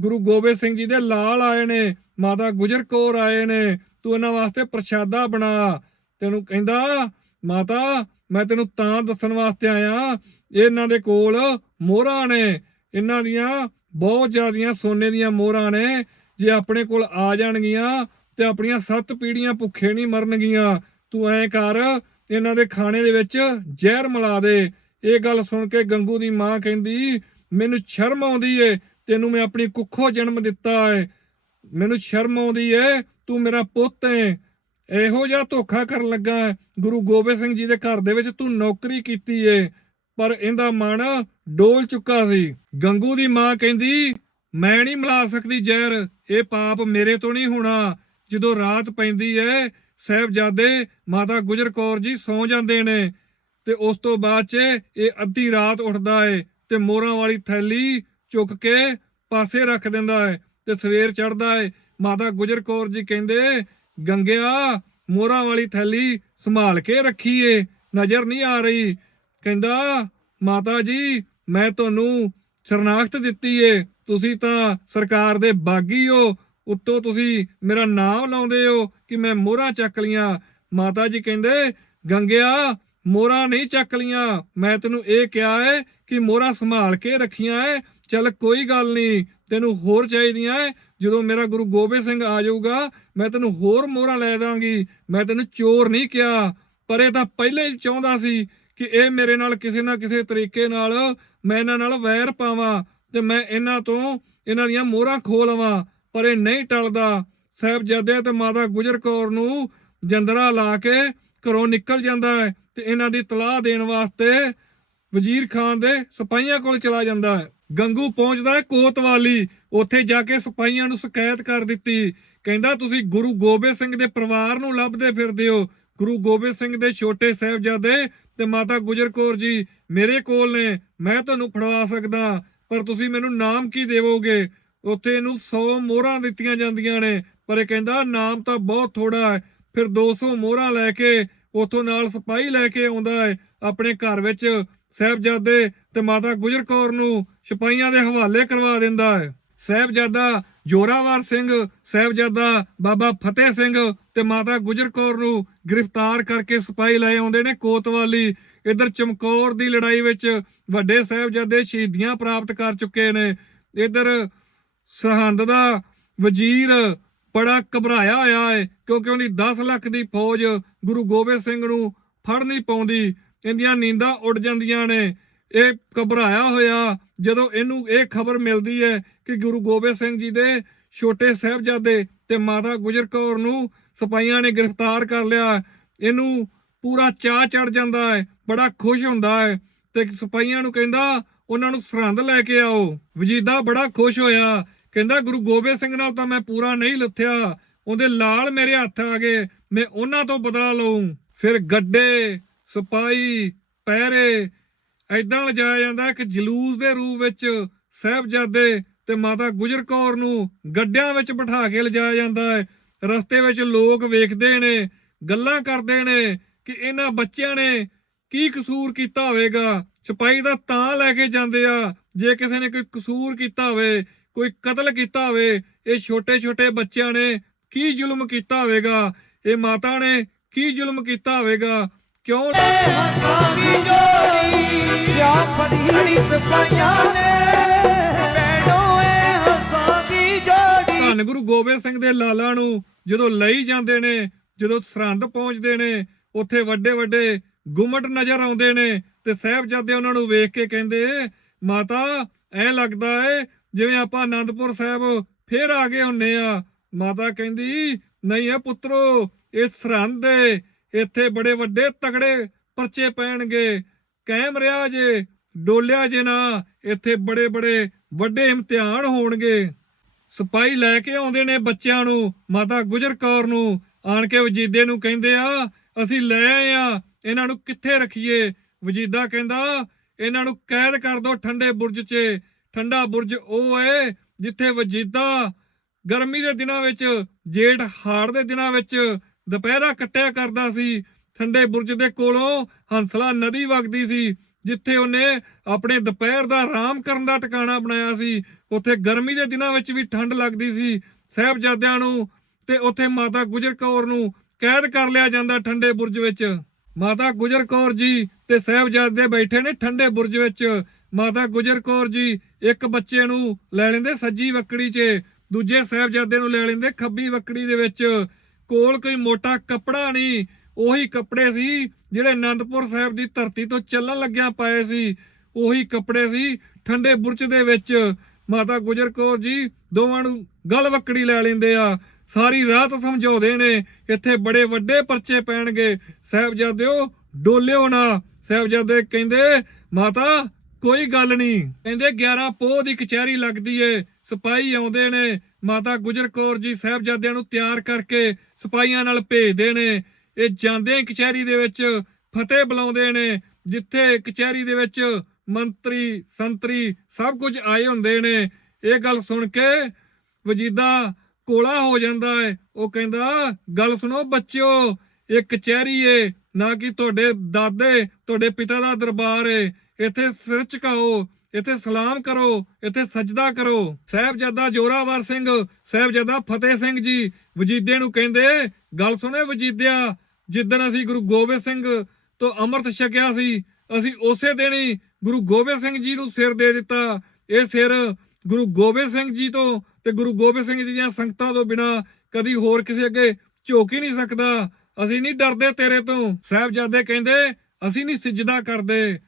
ਗੁਰੂ ਗੋਬਿੰਦ ਸਿੰਘ ਜੀ ਦੇ ਲਾਲ ਆਏ ਨੇ, ਮਾਤਾ ਗੁਜਰ ਕੌਰ ਆਏ ਨੇ, ਤੂੰ ਇਹਨਾਂ ਵਾਸਤੇ ਪ੍ਰਸ਼ਾਦਾ ਬਣਾ। ਤੈਨੂੰ ਕਹਿੰਦਾ, ਮਾਤਾ, ਮੈਂ ਤੈਨੂੰ ਤਾਂ ਦੱਸਣ ਵਾਸਤੇ ਆਇਆ, ਇਹਨਾਂ ਦੇ ਕੋਲ ਮੋਹਰਾਂ ਨੇ, ਇਹਨਾਂ ਦੀਆਂ ਬਹੁਤ ਜ਼ਿਆਦੀਆਂ ਸੋਨੇ ਦੀਆਂ ਮੋਹਰਾਂ ਨੇ, ਜੇ ਆਪਣੇ ਕੋਲ ਆ ਜਾਣਗੀਆਂ ਤੇ ਆਪਣੀਆਂ ਸੱਤ ਪੀੜੀਆਂ ਭੁੱਖੇ ਨਹੀਂ ਮਰਨਗੀਆਂ, ਤੂੰ ਐਂ ਕਰ, ਇਹਨਾਂ ਦੇ ਖਾਣੇ ਦੇ ਵਿੱਚ ਜ਼ਹਿਰ ਮਿਲਾ ਦੇ ਇਹ ਗੱਲ ਸੁਣ ਕੇ ਗੰਗੂ ਦੀ ਮਾਂ ਕਹਿੰਦੀ, ਮੈਨੂੰ ਸ਼ਰਮ ਆਉਂਦੀ ਏ, ਤੈਨੂੰ ਮੈਂ ਆਪਣੀ ਕੁੱਖੋਂ ਜਨਮ ਦਿੱਤਾ ਏ। ਮੈਨੂੰ ਸ਼ਰਮ ਆਉਂਦੀ ਏ, ਤੂੰ ਮੇਰਾ ਪੁੱਤ ਏ। ਇਹੋ ਜਿਹਾ ਧੋਖਾ ਕਰਨ ਲੱਗਾ ਗੁਰੂ ਗੋਬਿੰਦ ਸਿੰਘ ਜੀ ਦੇ ਘਰ ਦੇ ਵਿੱਚ ਤੂੰ ਨੌਕਰੀ ਕੀਤੀ ਏ, ਪਰ ਇਹਦਾ ਮਨ ਡੋਲ ਚੁੱਕਾ ਸੀ। ਗੰਗੂ ਦੀ ਮਾਂ ਕਹਿੰਦੀ, ਮੈਂ ਨਹੀਂ ਮਿਲਾ ਸਕਦੀ ਜ਼ਹਿਰ, ਇਹ ਪਾਪ ਮੇਰੇ ਤੋਂ ਨਹੀਂ ਹੋਣਾ। ਜਦੋਂ ਰਾਤ ਪੈਂਦੀ ਏ, ਸਾਹਿਬਜ਼ਾਦੇ ਮਾਤਾ ਗੁਜਰ ਕੌਰ ਜੀ ਸੌ ਜਾਂਦੇ ਨੇ। ਤੇ ਉਸ ਤੋਂ ਬਾਅਦ 'ਚ ਇਹ ਅੱਧੀ ਰਾਤ ਉੱਠਦਾ ਏ ਤੇ ਮੋਹਰਾਂ ਵਾਲੀ ਥੈਲੀ ਚੁੱਕ ਕੇ ਪਾਸੇ ਰੱਖ ਦਿੰਦਾ ਏ ਤੇ ਸਵੇਰ ਚੜਦਾ ਏ। ਮਾਤਾ ਗੁਜਰ ਕੌਰ ਜੀ ਕਹਿੰਦੇ, ਗੰਗਿਆ, ਮੋਹਰਾਂ ਵਾਲੀ ਥੈਲੀ ਸੰਭਾਲ ਕੇ ਰੱਖੀਏ ਨਜ਼ਰ ਨਹੀਂ ਆ ਰਹੀ। ਕਹਿੰਦਾ, ਮਾਤਾ ਜੀ, ਮੈਂ ਤੁਹਾਨੂੰ ਸ਼ਰਨਾਖਤ ਦਿੱਤੀ ਏ, ਤੁਸੀਂ ਤਾਂ ਸਰਕਾਰ ਦੇ ਬਾਗੀ ਹੋ, ਉੱਤੋਂ ਤੁਸੀਂ ਮੇਰਾ ਨਾਮ ਲਾਉਂਦੇ ਹੋ ਕਿ ਮੈਂ ਮੋਹਰਾਂ ਚੱਕ ਲੀਆਂ। ਮਾਤਾ ਜੀ ਕਹਿੰਦੇ, ਗੰਗਿਆ ਮੋਹਰਾਂ ਨਹੀਂ ਚੱਕ ਲੀਆਂ। ਮੈਂ ਤੈਨੂੰ ਇਹ ਕਿਹਾ ਏ ਕਿ ਮੋਹਰਾਂ ਸੰਭਾਲ ਕੇ ਰੱਖੀਆਂ ਏ। ਚੱਲ ਕੋਈ ਗੱਲ ਨਹੀਂ, ਤੈਨੂੰ ਹੋਰ ਚਾਹੀਦੀਆਂ ਏ। ਜਦੋਂ ਮੇਰਾ ਗੁਰੂ ਗੋਬਿੰਦ ਸਿੰਘ ਆ ਜਾਊਗਾ, ਮੈਂ ਤੈਨੂੰ ਹੋਰ ਮੋਹਰਾਂ ਲੈ ਦਾਂਗੀ। ਮੈਂ ਤੈਨੂੰ ਚੋਰ ਨਹੀਂ ਕਿਹਾ। ਪਰ ਇਹ ਤਾਂ ਪਹਿਲੇ ਹੀ ਚਾਹੁੰਦਾ ਸੀ ਕਿ ਇਹ ਮੇਰੇ ਨਾਲ ਕਿਸੇ ਨਾ ਕਿਸੇ ਤਰੀਕੇ ਨਾਲ ਮੈਂ ਇਹਨਾਂ ਨਾਲ ਵੈਰ ਪਾਵਾਂ ਤੇ ਮੈਂ ਇਹਨਾਂ ਤੋਂ ਇਹਨਾਂ ਦੀਆਂ ਮੋਹਰਾਂ ਖੋ ਲਵਾਂ। ਪਰ ਇਹ ਨਹੀਂ ਟਲਦਾ। ਸਾਹਿਬਜ਼ਾਦੇ ਤੇ ਮਾਤਾ ਗੁਜਰ ਕੌਰ ਨੂੰ ਜੰਦਰਾ ਲਾ ਕੇ ਘਰੋਂ ਨਿਕਲ ਜਾਂਦਾ ਹੈ ਤੇ ਇਹਨਾਂ ਦੀ ਤਲਾਹ ਦੇਣ ਵਾਸਤੇ ਵਜ਼ੀਰ ਖਾਨ ਦੇ ਸਿਪਾਹੀਆਂ ਕੋਲ ਚਲਾ ਜਾਂਦਾ ਹੈ। ਗੰਗੂ ਪਹੁੰਚਦਾ ਹੈ ਕੋਤਵਾਲੀ। ਉੱਥੇ ਜਾ ਕੇ ਸਿਪਾਹੀਆਂ ਨੂੰ ਸ਼ਿਕਾਇਤ ਕਰ ਦਿੱਤੀ। ਕਹਿੰਦਾ, ਤੁਸੀਂ ਗੁਰੂ ਗੋਬਿੰਦ ਸਿੰਘ ਦੇ ਪਰਿਵਾਰ ਨੂੰ ਲੱਭਦੇ ਫਿਰਦੇ ਹੋ। ਗੁਰੂ ਗੋਬਿੰਦ ਸਿੰਘ ਦੇ ਛੋਟੇ ਸਾਹਿਬਜ਼ਾਦੇ ਤੇ ਮਾਤਾ ਗੁਜਰ ਕੌਰ ਜੀ ਮੇਰੇ ਕੋਲ ਨੇ। ਮੈਂ ਤੁਹਾਨੂੰ ਫੜਵਾ ਸਕਦਾ, ਪਰ ਤੁਸੀਂ ਮੈਨੂੰ ਨਾਮ ਕੀ ਦੇਵੋਗੇ? ਉੱਥੇ ਇਹਨੂੰ 100 ਮੋਹਰਾਂ ਦਿੱਤੀਆਂ ਜਾਂਦੀਆਂ ਨੇ, ਪਰ ਇਹ ਕਹਿੰਦਾ, ਨਾਮ ਤਾਂ ਬਹੁਤ ਥੋੜਾ ਹੈ। ਫਿਰ 200 ਮੋਹਰਾਂ ਲੈ ਕੇ ਉਥੋਂ ਨਾਲ ਸਿਪਾਹੀ ਲੈ ਕੇ ਆਉਂਦਾ ਹੈ। ਆਪਣੇ ਘਰ ਵਿੱਚ ਸਾਹਿਬਜ਼ਾਦੇ ਤੇ ਮਾਤਾ ਗੁਜਰ ਕੌਰ ਨੂੰ ਸਿਪਾਹੀਆਂ ਦੇ ਹਵਾਲੇ ਕਰਵਾ ਦਿੰਦਾ ਹੈ। ਸਾਹਿਬਜ਼ਾਦਾ ਜੋਰਾਵਰ ਸਿੰਘ, ਸਾਹਿਬਜ਼ਾਦਾ ਬਾਬਾ ਫਤਿਹ ਸਿੰਘ ਤੇ ਮਾਤਾ ਗੁਜਰ ਕੌਰ ਨੂੰ ਗ੍ਰਿਫਤਾਰ ਕਰਕੇ ਸਿਪਾਹੀ ਲੈ ਆਉਂਦੇ ਨੇ ਕੋਤਵਾਲੀ। ਇਧਰ ਚਮਕੌਰ ਦੀ ਲੜਾਈ ਵਿੱਚ ਵੱਡੇ ਸਾਹਿਬਜ਼ਾਦੇ ਸ਼ਹੀਦੀਆਂ ਪ੍ਰਾਪਤ ਕਰ ਚੁੱਕੇ ਨੇ। ਇਧਰ ਸਰਹੰਦ ਦਾ ਵਜ਼ੀਰ ਬੜਾ ਘਬਰਾਇਆ ਹੋਇਆ ਹੈ ਕਿਉਂਕਿ ਉਹਦੀ 10 ਲੱਖ ਦੀ ਫੌਜ ਗੁਰੂ ਗੋਬਿੰਦ ਸਿੰਘ ਨੂੰ ਫੜ ਨਹੀਂ ਪਾਉਂਦੀ, ਇਹਦੀਆਂ ਨੀਂਦਾਂ ਉੱਡ ਜਾਂਦੀਆਂ ਨੇ। ਇਹ ਘਬਰਾਇਆ ਹੋਇਆ, ਜਦੋਂ ਇਹਨੂੰ ਇਹ ਖਬਰ ਮਿਲਦੀ ਹੈ ਕਿ ਗੁਰੂ ਗੋਬਿੰਦ ਸਿੰਘ ਜੀ ਦੇ ਛੋਟੇ ਸਾਹਿਬਜ਼ਾਦੇ ਤੇ ਮਾਤਾ ਗੁਜਰ ਕੌਰ ਨੂੰ ਸਿਪਾਹੀਆਂ ਨੇ ਗ੍ਰਿਫਤਾਰ ਕਰ ਲਿਆ, ਇਹਨੂੰ ਪੂਰਾ ਚਾਹ ਚੜ ਜਾਂਦਾ ਹੈ ਬੜਾ ਖੁਸ਼ ਹੁੰਦਾ ਹੈ ਤੇ ਸਿਪਾਹੀਆਂ ਨੂੰ ਕਹਿੰਦਾ, ਉਹਨਾਂ ਨੂੰ ਸਰਹੰਦ ਲੈ ਕੇ ਆਓ। ਵਜੀਦਾ ਬੜਾ ਖੁਸ਼ ਹੋਇਆ ਕਹਿੰਦਾ, ਗੁਰੂ ਗੋਬਿੰਦ ਸਿੰਘ ਨਾਲ ਤਾਂ ਮੈਂ ਪੂਰਾ ਨਹੀਂ ਲੁੱਥਿਆ। ਉਹਦੇ ਲਾਲ ਮੇਰੇ ਹੱਥ ਆ ਗਏ। ਮੈਂ ਉਹਨਾਂ ਤੋਂ ਬਦਲਾ ਲਵਾਂ ਫਿਰ ਗੱਡੇ, ਸਿਪਾਹੀ, ਪਹਿਰੇ ਐਦਾਂ ਲਿਜਾਇਆ ਜਾਂਦਾ ਕਿ ਜਲੂਸ ਦੇ ਰੂਪ ਵਿੱਚ ਸਾਹਿਬਜ਼ਾਦੇ ਤੇ ਮਾਤਾ ਗੁਜਰ ਕੌਰ ਨੂੰ ਗੱਡਿਆਂ ਵਿੱਚ ਬਿਠਾ ਕੇ ਲਿਜਾਇਆ ਜਾਂਦਾ ਹੈ। ਰਸਤੇ ਵਿੱਚ ਲੋਕ ਵੇਖਦੇ ਨੇ, ਗੱਲਾਂ ਕਰਦੇ ਨੇ ਕਿ ਇਹਨਾਂ ਬੱਚਿਆਂ ਨੇ ਕੀ ਕਸੂਰ ਕੀਤਾ ਹੋਵੇਗਾ। ਸਿਪਾਹੀ ਦਾ ਤਾਂ ਲੈ ਕੇ ਜਾਂਦੇ ਆ, ਜੇ ਕਿਸੇ ਨੇ ਕੋਈ ਕਸੂਰ ਕੀਤਾ ਹੋਵੇ ਕੋਈ ਕਤਲ ਕੀਤਾ ਹੋਵੇ, ਇਹ ਛੋਟੇ ਛੋਟੇ ਬੱਚਿਆਂ ਨੇ ਕੀ ਜ਼ੁਲਮ ਕੀਤਾ ਹੋਵੇਗਾ? ਇਹ ਮਾਤਾ ਨੇ ਕੀ ਜ਼ੁਲਮ ਕੀਤਾ ਹੋਵੇਗਾ? ਕਿਉਂ ਹੱਥਾਂ ਦੀ ਜੋੜੀ ਜਾ ਫੜੀ ਸਿਪਾਹੀਆਂ ਨੇ ਧੰਨ ਗੁਰੂ ਗੋਬਿੰਦ ਸਿੰਘ ਦੇ ਲਾਲਾਂ ਨੂੰ ਜਦੋਂ ਲਈ ਜਾਂਦੇ ਨੇ, ਜਦੋਂ ਸਰਹੰਦ ਪਹੁੰਚਦੇ ਨੇ, ਉੱਥੇ ਵੱਡੇ ਵੱਡੇ ਗੁੰਮਟ ਨਜ਼ਰ ਆਉਂਦੇ ਨੇ ਤੇ ਸਾਹਿਬਜ਼ਾਦੇ ਉਹਨਾਂ ਨੂੰ ਵੇਖ ਕੇ ਕਹਿੰਦੇ, ਮਾਤਾ, ਐ ਲੱਗਦਾ ਏ ਜਿਵੇਂ ਆਪਾਂ ਆਨੰਦਪੁਰ ਸਾਹਿਬ ਫੇਰ ਆ ਗਏ ਹੁੰਨੇ ਆ, ਮਾਤਾ ਕਹਿੰਦੀ, ਨਹੀਂ ਇਹ ਪੁੱਤਰੋ ਇਹ ਸਰਹੰਦ ਏ ਇੱਥੇ ਬੜੇ ਵੱਡੇ ਤਗੜੇ ਪਰਚੇ ਪੈਣਗੇ। ਕਾਇਮ ਰਿਹਾ ਜੇ, ਡੋਲਿਆ ਜੇ ਨਾ, ਇੱਥੇ ਬੜੇ ਬੜੇ ਵੱਡੇ ਇਮਤਿਹਾਨ ਹੋਣਗੇ। ਸਿਪਾਹੀ ਲੈ ਕੇ ਆਉਂਦੇ ਨੇ ਬੱਚਿਆਂ ਨੂੰ, ਮਾਤਾ ਗੁਜਰ ਕੌਰ ਨੂੰ। ਆਣ ਕੇ ਵਜੀਦੇ ਨੂੰ ਕਹਿੰਦੇ ਆ, ਅਸੀਂ ਲੈ ਆਏ ਆ, ਇਹਨਾਂ ਨੂੰ ਕਿੱਥੇ ਰੱਖੀਏ? ਵਜੀਦਾ ਕਹਿੰਦਾ, ਇਹਨਾਂ ਨੂੰ ਕੈਦ ਕਰ ਦੋ ਠੰਡੇ ਬੁਰਜ 'ਚ ਠੰਡਾ ਬੁਰਜ ਉਹ ਏ ਜਿੱਥੇ ਵਜੀਦਾ ਗਰਮੀ ਦੇ ਦਿਨਾਂ ਵਿੱਚ, ਜੇਠ ਹਾੜ ਦੇ ਦਿਨਾਂ ਵਿੱਚ ਦੁਪਹਿਰਾ ਕੱਟਿਆ ਕਰਦਾ ਸੀ। ਠੰਡੇ ਬੁਰਜ ਦੇ ਕੋਲੋਂ ਹੰਸਲਾ ਨਦੀ ਵਗਦੀ ਸੀ, ਜਿੱਥੇ ਉਹਨੇ ਆਪਣੇ ਦੁਪਹਿਰ ਦਾ ਆਰਾਮ ਕਰਨ ਦਾ ਟਿਕਾਣਾ ਬਣਾਇਆ ਸੀ। ਉੱਥੇ ਗਰਮੀ ਦੇ ਦਿਨਾਂ ਵਿੱਚ ਵੀ ਠੰਡ ਲੱਗਦੀ ਸੀ ਸਾਹਿਬਜ਼ਾਦਿਆਂ ਨੂੰ ਤੇ ਉੱਥੇ ਮਾਤਾ ਗੁਜਰ ਕੌਰ ਨੂੰ ਕੈਦ ਕਰ ਲਿਆ ਜਾਂਦਾ ਠੰਡੇ ਬੁਰਜ ਵਿੱਚ। ਮਾਤਾ ਗੁਜਰ ਕੌਰ ਜੀ ਤੇ ਸਾਹਿਬਜ਼ਾਦੇ ਬੈਠੇ ਨੇ ਠੰਡੇ ਬੁਰਜ ਵਿੱਚ। ਮਾਤਾ ਗੁਜਰ ਕੌਰ ਜੀ ਇੱਕ ਬੱਚੇ ਨੂੰ ਲੈ ਲੈਂਦੇ ਸੱਜੀ ਵੱਕੜੀ 'ਚ, ਦੂਜੇ ਸਾਹਿਬਜ਼ਾਦੇ ਨੂੰ ਲੈ ਲੈਂਦੇ ਖੱਬੀ ਵੱਕੜੀ ਦੇ ਵਿੱਚ। ਕੋਲ ਕੋਈ ਮੋਟਾ ਕੱਪੜਾ ਨਹੀਂ, ਉਹੀ ਕੱਪੜੇ ਸੀ ਜਿਹੜੇ ਅਨੰਦਪੁਰ ਸਾਹਿਬ ਦੀ ਧਰਤੀ ਤੋਂ ਚੱਲਣ ਲੱਗਿਆ ਪਏ ਸੀ। ਉਹੀ ਕੱਪੜੇ ਸੀ ਠੰਡੇ ਬੁਰਜ ਦੇ ਵਿੱਚ। ਮਾਤਾ ਗੁਜਰ ਕੌਰ ਜੀ ਦੋਵਾਂ ਨੂੰ ਗਲ ਵੱਕੜੀ ਲੈ ਲੈਂਦੇ ਆ। ਸਾਰੀ ਰਾਤ ਸਮਝਾਉਂਦੇ ਨੇ, ਇੱਥੇ ਬੜੇ ਵੱਡੇ ਪਰਚੇ ਪੈਣਗੇ। ਸਾਹਿਬਜ਼ਾਦਿਓ, ਡੋਲਿਓ ਨਾ। ਸਾਹਿਬਜ਼ਾਦੇ ਕਹਿੰਦੇ, ਮਾਤਾ ਕੋਈ ਗੱਲ ਨਹੀਂ। ਕਹਿੰਦੇ 11 ਪੋਹ ਦੀ ਕਚਹਿਰੀ ਲੱਗਦੀ ਏ। ਸਿਪਾਹੀ ਆਉਂਦੇ ਨੇ। ਮਾਤਾ ਗੁਜਰ ਕੌਰ ਜੀ ਸਾਹਿਬਜ਼ਾਦਿਆਂ ਨੂੰ ਤਿਆਰ ਕਰਕੇ ਸਿਪਾਹੀਆਂ ਨਾਲ ਭੇਜਦੇ ਨੇ। ਇਹ ਜਾਂਦੇ ਕਚਹਿਰੀ ਦੇ ਵਿੱਚ ਫਤਿਹ ਬੁਲਾਉਂਦੇ ਨੇ। ਜਿੱਥੇ ਕਚਹਿਰੀ ਦੇ ਵਿੱਚ ਮੰਤਰੀ, ਸੰਤਰੀ ਸਭ ਕੁਝ ਆਏ ਹੁੰਦੇ ਨੇ। ਇਹ ਗੱਲ ਸੁਣ ਕੇ ਵਜੀਦਾ ਕੋਲਾ ਹੋ ਜਾਂਦਾ ਹੈ ਉਹ ਕਹਿੰਦਾ, ਗੱਲ ਸੁਣੋ ਬੱਚਿਓ, ਇਹ ਕਚਹਿਰੀ ਏ। ਨਾ ਕਿ ਤੁਹਾਡੇ ਦਾਦੇ, ਤੁਹਾਡੇ ਪਿਤਾ ਦਾ ਦਰਬਾਰ ਏ। ਇੱਥੇ ਸਿਰ ਝੁਕਾਓ, ਇੱਥੇ ਸਲਾਮ ਕਰੋ, ਇੱਥੇ ਸਜਦਾ ਕਰੋ। ਸਾਹਿਬਜ਼ਾਦਾ ਜੋਰਾਵਰ ਸਿੰਘ, ਸਾਹਿਬਜ਼ਾਦਾ ਫਤਿਹ ਸਿੰਘ ਜੀ ਵਜੀਦੇ ਨੂੰ ਕਹਿੰਦੇ, ਗੱਲ ਸੁਣੇ ਵਜੀਦਿਆ, ਜਿੱਦਣ ਅਸੀਂ ਗੁਰੂ ਗੋਬਿੰਦ ਸਿੰਘ ਤੋਂ ਅੰਮ੍ਰਿਤ ਛਕਿਆ ਸੀ, ਅਸੀਂ ਉਸੇ ਦਿਨ ਹੀ ਗੁਰੂ ਗੋਬਿੰਦ ਸਿੰਘ ਜੀ ਨੂੰ ਸਿਰ ਦੇ ਦਿੱਤਾ। ਇਹ ਸਿਰ ਗੁਰੂ ਗੋਬਿੰਦ ਸਿੰਘ ਜੀ ਤੋਂ ਤੇ ਗੁਰੂ ਗੋਬਿੰਦ ਸਿੰਘ ਜੀ ਦੀਆਂ ਸੰਗਤਾਂ ਤੋਂ ਬਿਨਾ ਕਦੀ ਹੋਰ ਕਿਸੇ ਅੱਗੇ ਝੋਕ ਹੀ ਨਹੀਂ ਸਕਦਾ। ਅਸੀਂ ਨਹੀਂ ਡਰਦੇ ਤੇਰੇ ਤੋਂ। ਸਾਹਿਬਜ਼ਾਦੇ ਕਹਿੰਦੇ, ਅਸੀਂ ਨਹੀਂ ਸਿਜਦਾ ਕਰਦੇ।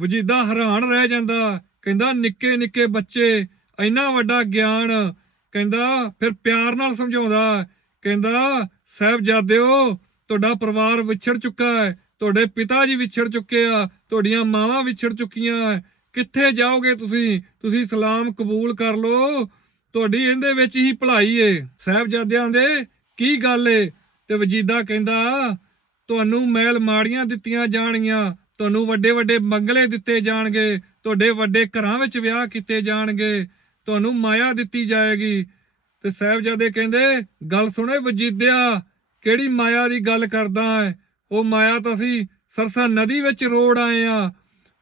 ਵਜੀਦਾ ਹੈਰਾਨ ਰਹਿ ਜਾਂਦਾ, ਕਹਿੰਦਾ ਨਿੱਕੇ ਨਿੱਕੇ ਬੱਚੇ, ਇੰਨਾ ਵੱਡਾ ਗਿਆਨ, ਕਹਿੰਦਾ ਫਿਰ ਪਿਆਰ ਨਾਲ ਸਮਝਾਉਂਦਾ, ਕਹਿੰਦਾ, ਸਾਹਿਬਜ਼ਾਦਿਓ, ਤੁਹਾਡਾ ਪਰਿਵਾਰ ਵਿਛੜ ਚੁੱਕਾ ਹੈ, ਤੁਹਾਡੇ ਪਿਤਾ ਜੀ ਵਿਛੜ ਚੁੱਕੇ ਆ, ਤੁਹਾਡੀਆਂ ਮਾਵਾਂ ਵਿਛੜ ਚੁੱਕੀਆਂ ਕਿੱਥੇ ਜਾਓਗੇ ਤੁਸੀਂ? ਤੁਸੀਂ ਸਲਾਮ ਕਬੂਲ ਕਰ ਲਓ, ਤੁਹਾਡੀ ਇਹਦੇ ਵਿੱਚ ਹੀ ਭਲਾਈ ਏ। ਸਾਹਿਬਜ਼ਾਦਿਆਂ ਦੇ ਕੀ ਗੱਲ ਏ? ਤੇ ਵਜੀਦਾ ਕਹਿੰਦਾ, ਤੁਹਾਨੂੰ ਮੈਲ ਮਾੜੀਆਂ ਦਿੱਤੀਆਂ ਜਾਣਗੀਆਂ ਤੁਹਾਨੂੰ ਵੱਡੇ ਵੱਡੇ ਮੰਗਲੇ ਦਿੱਤੇ ਜਾਣਗੇ, ਤੁਹਾਡੇ ਵੱਡੇ ਘਰਾਂ ਵਿੱਚ ਵਿਆਹ ਕੀਤੇ ਜਾਣਗੇ, ਤੁਹਾਨੂੰ ਮਾਇਆ ਦਿੱਤੀ ਜਾਏਗੀ। ਤੇ ਸਾਹਿਬਜ਼ਾਦੇ ਕਹਿੰਦੇ, ਗੱਲ ਸੁਣੇ ਵਜੀਦਿਆ ਕਿਹੜੀ ਮਾਇਆ ਦੀ ਗੱਲ ਕਰਦਾ ਹੈ? ਉਹ ਮਾਇਆ ਤਾਂ ਅਸੀਂ ਸਰਸਾ ਨਦੀ ਵਿੱਚ ਰੋੜ ਆਏ ਆ।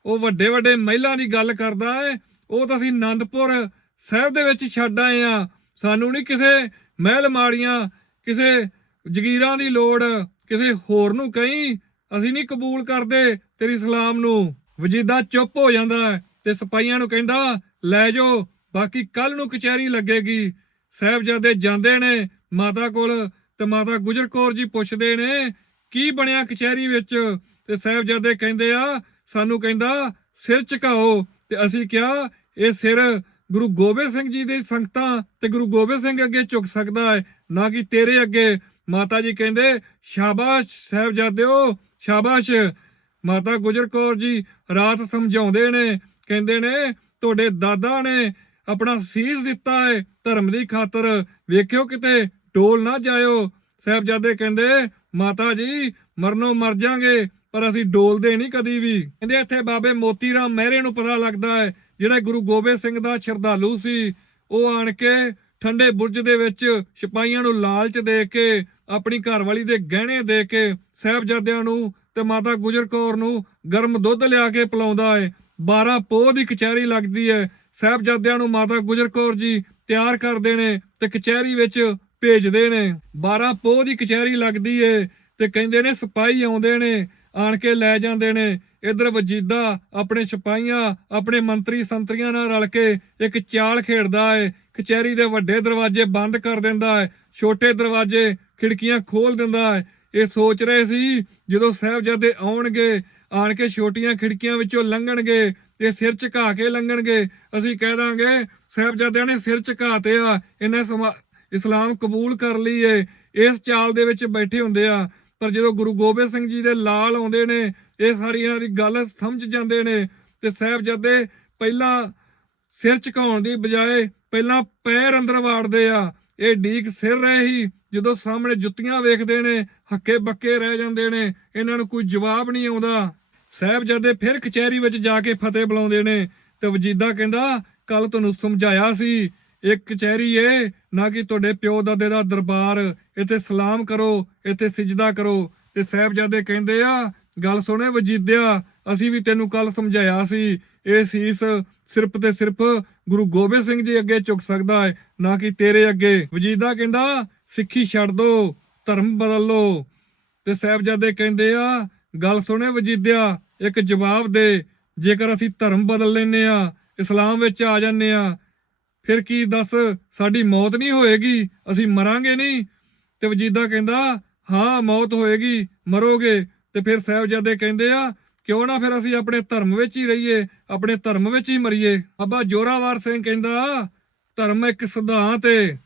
ਉਹ ਵੱਡੇ ਵੱਡੇ ਮਹਿਲਾਂ ਦੀ ਗੱਲ ਕਰਦਾ ਹੈ। ਉਹ ਤਾਂ ਅਸੀਂ ਆਨੰਦਪੁਰ ਸਾਹਿਬ ਦੇ ਵਿੱਚ ਛੱਡ ਆਏ ਆ। ਸਾਨੂੰ ਨਹੀਂ ਕਿਸੇ ਮਹਿਲ ਮਾੜੀਆਂ, ਕਿਸੇ ਜਗੀਰਾਂ ਦੀ ਲੋੜ, ਕਿਸੇ ਹੋਰ ਨੂੰ ਕਹੀਂ ਅਸੀਂ ਨਹੀਂ ਕਬੂਲ ਕਰਦੇ। ਤੇਰੀ ਸਲਾਮ ਨੂੰ ਵਜੀਦਾ ਚੁੱਪ ਹੋ ਜਾਂਦਾ ਤੇ ਸਿਪਾਹੀਆਂ ਨੂੰ ਕਹਿੰਦਾ, ਲੈ ਜਾਓ, ਬਾਕੀ ਕੱਲ ਨੂੰ ਕਚਹਿਰੀ ਲੱਗੇਗੀ। ਸਾਹਿਬਜ਼ਾਦੇ ਜਾਂਦੇ ਨੇ, ਮਾਤਾ ਕੋਲ ਤੇ ਮਾਤਾ ਗੁਜਰ ਕੌਰ ਜੀ ਪੁੱਛਦੇ ਨੇ, ਕੀ ਬਣਿਆ ਕਚਹਿਰੀ ਵਿੱਚ? ਤੇ ਸਾਹਿਬਜ਼ਾਦੇ ਕਹਿੰਦੇ ਆ, ਸਾਨੂੰ ਕਹਿੰਦਾ, ਸਿਰ ਝੁਕਾਓ। ਤੇ ਅਸੀਂ ਕਿਹਾ, ਇਹ ਸਿਰ ਗੁਰੂ ਗੋਬਿੰਦ ਸਿੰਘ ਜੀ ਦੇ ਸੰਗਤਾਂ ਤੇ ਗੁਰੂ ਗੋਬਿੰਦ ਸਿੰਘ ਅੱਗੇ ਝੁਕ ਸਕਦਾ ਹੈ, ਨਾ ਕਿ ਤੇਰੇ ਅੱਗੇ। ਮਾਤਾ ਜੀ ਕਹਿੰਦੇ, ਸ਼ਾਬਾਸ਼ ਸਾਹਿਬਜ਼ਾਦਿਓ, ਸ਼ਾਬਾਸ਼। ਮਾਤਾ ਗੁਜਰ ਕੌਰ ਜੀ ਰਾਤ ਸਮਝਾਉਂਦੇ ਨੇ, ਕਹਿੰਦੇ ਨੇ, ਤੁਹਾਡੇ ਦਾਦਾ ਨੇ ਆਪਣਾ ਸੀਸ ਦਿੱਤਾ ਹੈ ਧਰਮ ਦੀ ਖਾਤਰ। ਵੇਖਿਓ ਕਿਤੇ ਡੋਲ ਨਾ ਜਾਇਓ। ਸਾਹਿਬਜ਼ਾਦੇ ਕਹਿੰਦੇ, ਮਾਤਾ ਜੀ, ਮਰਨੋਂ ਮਰ ਜਾਾਂਗੇ, ਪਰ ਅਸੀਂ ਡੋਲਦੇ ਨਹੀਂ ਕਦੀ ਵੀ। ਕਹਿੰਦੇ, ਇੱਥੇ ਬਾਬੇ ਮੋਤੀ ਰਾਮ ਮਹਿਰੇ ਨੂੰ ਪਤਾ ਲੱਗਦਾ ਹੈ ਜਿਹੜਾ ਗੁਰੂ ਗੋਬਿੰਦ ਸਿੰਘ ਦਾ ਸ਼ਰਧਾਲੂ ਸੀ। ਉਹ ਆਣ ਕੇ ਠੰਡੇ ਬੁਰਜ ਦੇ ਵਿੱਚ ਸਿਪਾਹੀਆਂ ਨੂੰ ਲਾਲਚ ਦੇ ਕੇ, ਆਪਣੀ ਘਰਵਾਲੀ ਦੇ ਗਹਿਣੇ ਦੇ ਕੇ, ਸਾਹਿਬਜ਼ਾਦਿਆਂ ਨੂੰ ਤੇ ਮਾਤਾ ਗੁਜਰ ਕੌਰ ਨੂੰ ਗਰਮ ਦੁੱਧ ਲਿਆ ਕੇ ਪਿਲਾਉਂਦਾ ਹੈ 12 ਪੋਹ ਦੀ ਕਚਹਿਰੀ ਲੱਗਦੀ ਹੈ ਸਾਹਿਬਜ਼ਾਦਿਆਂ ਨੂੰ ਮਾਤਾ ਗੁਜਰ ਕੌਰ ਜੀ ਤਿਆਰ ਕਰਦੇ ਨੇ ਤੇ ਕਚਹਿਰੀ ਵਿੱਚ ਭੇਜਦੇ ਨੇ। 12 ਪੋਹ ਦੀ ਕਚਹਿਰੀ ਲੱਗਦੀ ਏ ਤੇ ਕਹਿੰਦੇ ਨੇ ਸਿਪਾਹੀ ਆਉਂਦੇ ਨੇ, ਆਣ ਕੇ ਲੈ ਜਾਂਦੇ ਨੇ। ਇਧਰ ਵਜੀਦਾ ਆਪਣੇ ਸਿਪਾਹੀਆਂ, ਆਪਣੇ ਮੰਤਰੀ ਸੰਤਰੀਆਂ ਨਾਲ ਰਲ ਕੇ ਇੱਕ ਚਾਲ ਖੇਡਦਾ ਏ। ਕਚਹਿਰੀ ਦੇ ਵੱਡੇ ਦਰਵਾਜ਼ੇ ਬੰਦ ਕਰ ਦਿੰਦਾ ਹੈ ਛੋਟੇ ਦਰਵਾਜ਼ੇ ਖਿੜਕੀਆਂ ਖੋਲ ਦਿੰਦਾ ਹੈ ਇਹ ਸੋਚ ਰਹੇ ਸੀ ਜਦੋਂ ਸਾਹਿਬਜ਼ਾਦੇ ਆਉਣਗੇ, ਆਣ ਕੇ ਛੋਟੀਆਂ ਖਿੜਕੀਆਂ ਵਿੱਚੋਂ ਲੰਘਣਗੇ ਤੇ ਸਿਰ ਝੁਕਾ ਕੇ ਲੰਘਣਗੇ, ਅਸੀਂ ਕਹਿ ਦਾਂਗੇ, ਸਾਹਿਬਜ਼ਾਦਿਆਂ ਨੇ ਸਿਰ ਝੁਕਾਤੇ ਆ, ਇਹਨਾਂ ਸਮਾ- ਇਸਲਾਮ ਕਬੂਲ ਕਰ ਲਈਏ, ਇਸ ਚਾਲ ਦੇ ਵਿੱਚ ਬੈਠੇ ਹੁੰਦੇ ਆ। ਪਰ ਜਦੋਂ ਗੁਰੂ ਗੋਬਿੰਦ ਸਿੰਘ ਜੀ ਦੇ ਲਾਲ ਆਉਂਦੇ ਨੇ, ਇਹ ਸਾਰੀ ਇਹਨਾਂ ਦੀ ਗੱਲ ਸਮਝ ਜਾਂਦੇ ਨੇ ਤੇ ਸਾਹਿਬਜ਼ਾਦੇ ਪਹਿਲਾਂ ਸਿਰ ਝੁਕਾਉਣ ਦੀ ਬਜਾਏ ਪਹਿਲਾਂ ਪੈਰ ਅੰਦਰ ਵਾੜਦੇ ਆ, ਇਹ ਡੀਕ ਸਿਰ ਰਹੇ ਹੀ ਜਦੋਂ ਸਾਹਮਣੇ ਜੁੱਤੀਆਂ ਵੇਖਦੇ ਨੇ, ਹੱਕੇ ਬੱਕੇ ਰਹਿ ਜਾਂਦੇ ਨੇ, ਇਹਨਾਂ ਨੂੰ ਕੋਈ ਜਵਾਬ ਨਹੀਂ ਆਉਂਦਾ। ਸਾਹਿਬਜ਼ਾਦੇ ਫਿਰ ਕਚਹਿਰੀ ਵਿੱਚ ਜਾ ਕੇ ਫਤਿਹ ਬੁਲਾਉਂਦੇ ਨੇ ਤੇ ਵਜੀਦਾ ਕਹਿੰਦਾ ਕੱਲ ਤੁਹਾਨੂੰ ਸਮਝਾਇਆ ਸੀ ਇਹ ਕਚਹਿਰੀ ਏ, ਨਾ ਕਿ ਤੁਹਾਡੇ ਪਿਓ ਦਾਦੇ ਦਾ ਦਰਬਾਰ। ਇੱਥੇ ਸਲਾਮ ਕਰੋ, ਇੱਥੇ ਸਜਦਾ ਕਰੋ। ਤੇ ਸਾਹਿਬਜ਼ਾਦੇ ਕਹਿੰਦੇ ਆ, ਗੱਲ ਸੁਣੇ ਵਜੀਦਿਆ, ਅਸੀਂ ਵੀ ਤੈਨੂੰ ਕੱਲ ਸਮਝਾਇਆ ਸੀ। ਇਹ ਸੀਸ ਸਿਰਫ ਤੇ ਸਿਰਫ ਗੁਰੂ ਗੋਬਿੰਦ ਸਿੰਘ ਜੀ ਅੱਗੇ ਝੁਕ ਸਕਦਾ ਹੈ ਨਾ ਕਿ ਤੇਰੇ ਅੱਗੇ। ਵਜੀਦਾ ਕਹਿੰਦਾ ਸਿੱਖੀ ਛੱਡ ਦੋ, ਧਰਮ ਬਦਲ ਲੋ ਤੇ ਸਾਹਿਬਜ਼ਾਦੇ ਕਹਿੰਦੇ ਆ, ਗੱਲ ਸੁਣੇ ਵਜੀਦਿਆ, ਇੱਕ ਜਵਾਬ ਦੇ, ਜੇਕਰ ਅਸੀਂ ਧਰਮ ਬਦਲ ਲੈਨੇ ਆ, ਇਸਲਾਮ ਵਿੱਚ ਆ ਜਾਂਦੇ ਆ, ਫਿਰ ਕੀ ਦੱਸ, ਸਾਡੀ ਮੌਤ ਨਹੀਂ ਹੋਏਗੀ, ਅਸੀਂ ਮਰਾਂਗੇ ਨਹੀਂ? ਤੇ ਵਜੀਦਾ ਕਹਿੰਦਾ, ਹਾਂ, ਮੌਤ ਹੋਏਗੀ, ਮਰੋਗੇ। ਤੇ ਫਿਰ ਸਾਹਿਬਜ਼ਾਦੇ ਕਹਿੰਦੇ ਆ, ਕਿਉਂ ਨਾ ਫਿਰ ਅਸੀਂ ਆਪਣੇ ਧਰਮ ਵਿੱਚ ਹੀ ਰਹੀਏ, ਆਪਣੇ ਧਰਮ ਵਿੱਚ ਹੀ ਮਰੀਏ? ਬਾਬਾ ਜੋਰਾਵਰ ਸਿੰਘ ਕਹਿੰਦਾ, ਧਰਮ ਇੱਕ ਸਿਧਾਂਤ ਏ।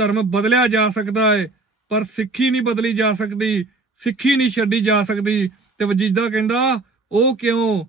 ਧਰਮ ਬਦਲਿਆ ਜਾ ਸਕਦਾ ਹੈ ਪਰ ਸਿੱਖੀ ਨਹੀਂ ਬਦਲੀ ਜਾ ਸਕਦੀ, ਸਿੱਖੀ ਨਹੀਂ ਛੱਡੀ ਜਾ ਸਕਦੀ। ਤੇ ਵਜੀਦਾ ਕਹਿੰਦਾ, ਉਹ ਕਿਉਂ?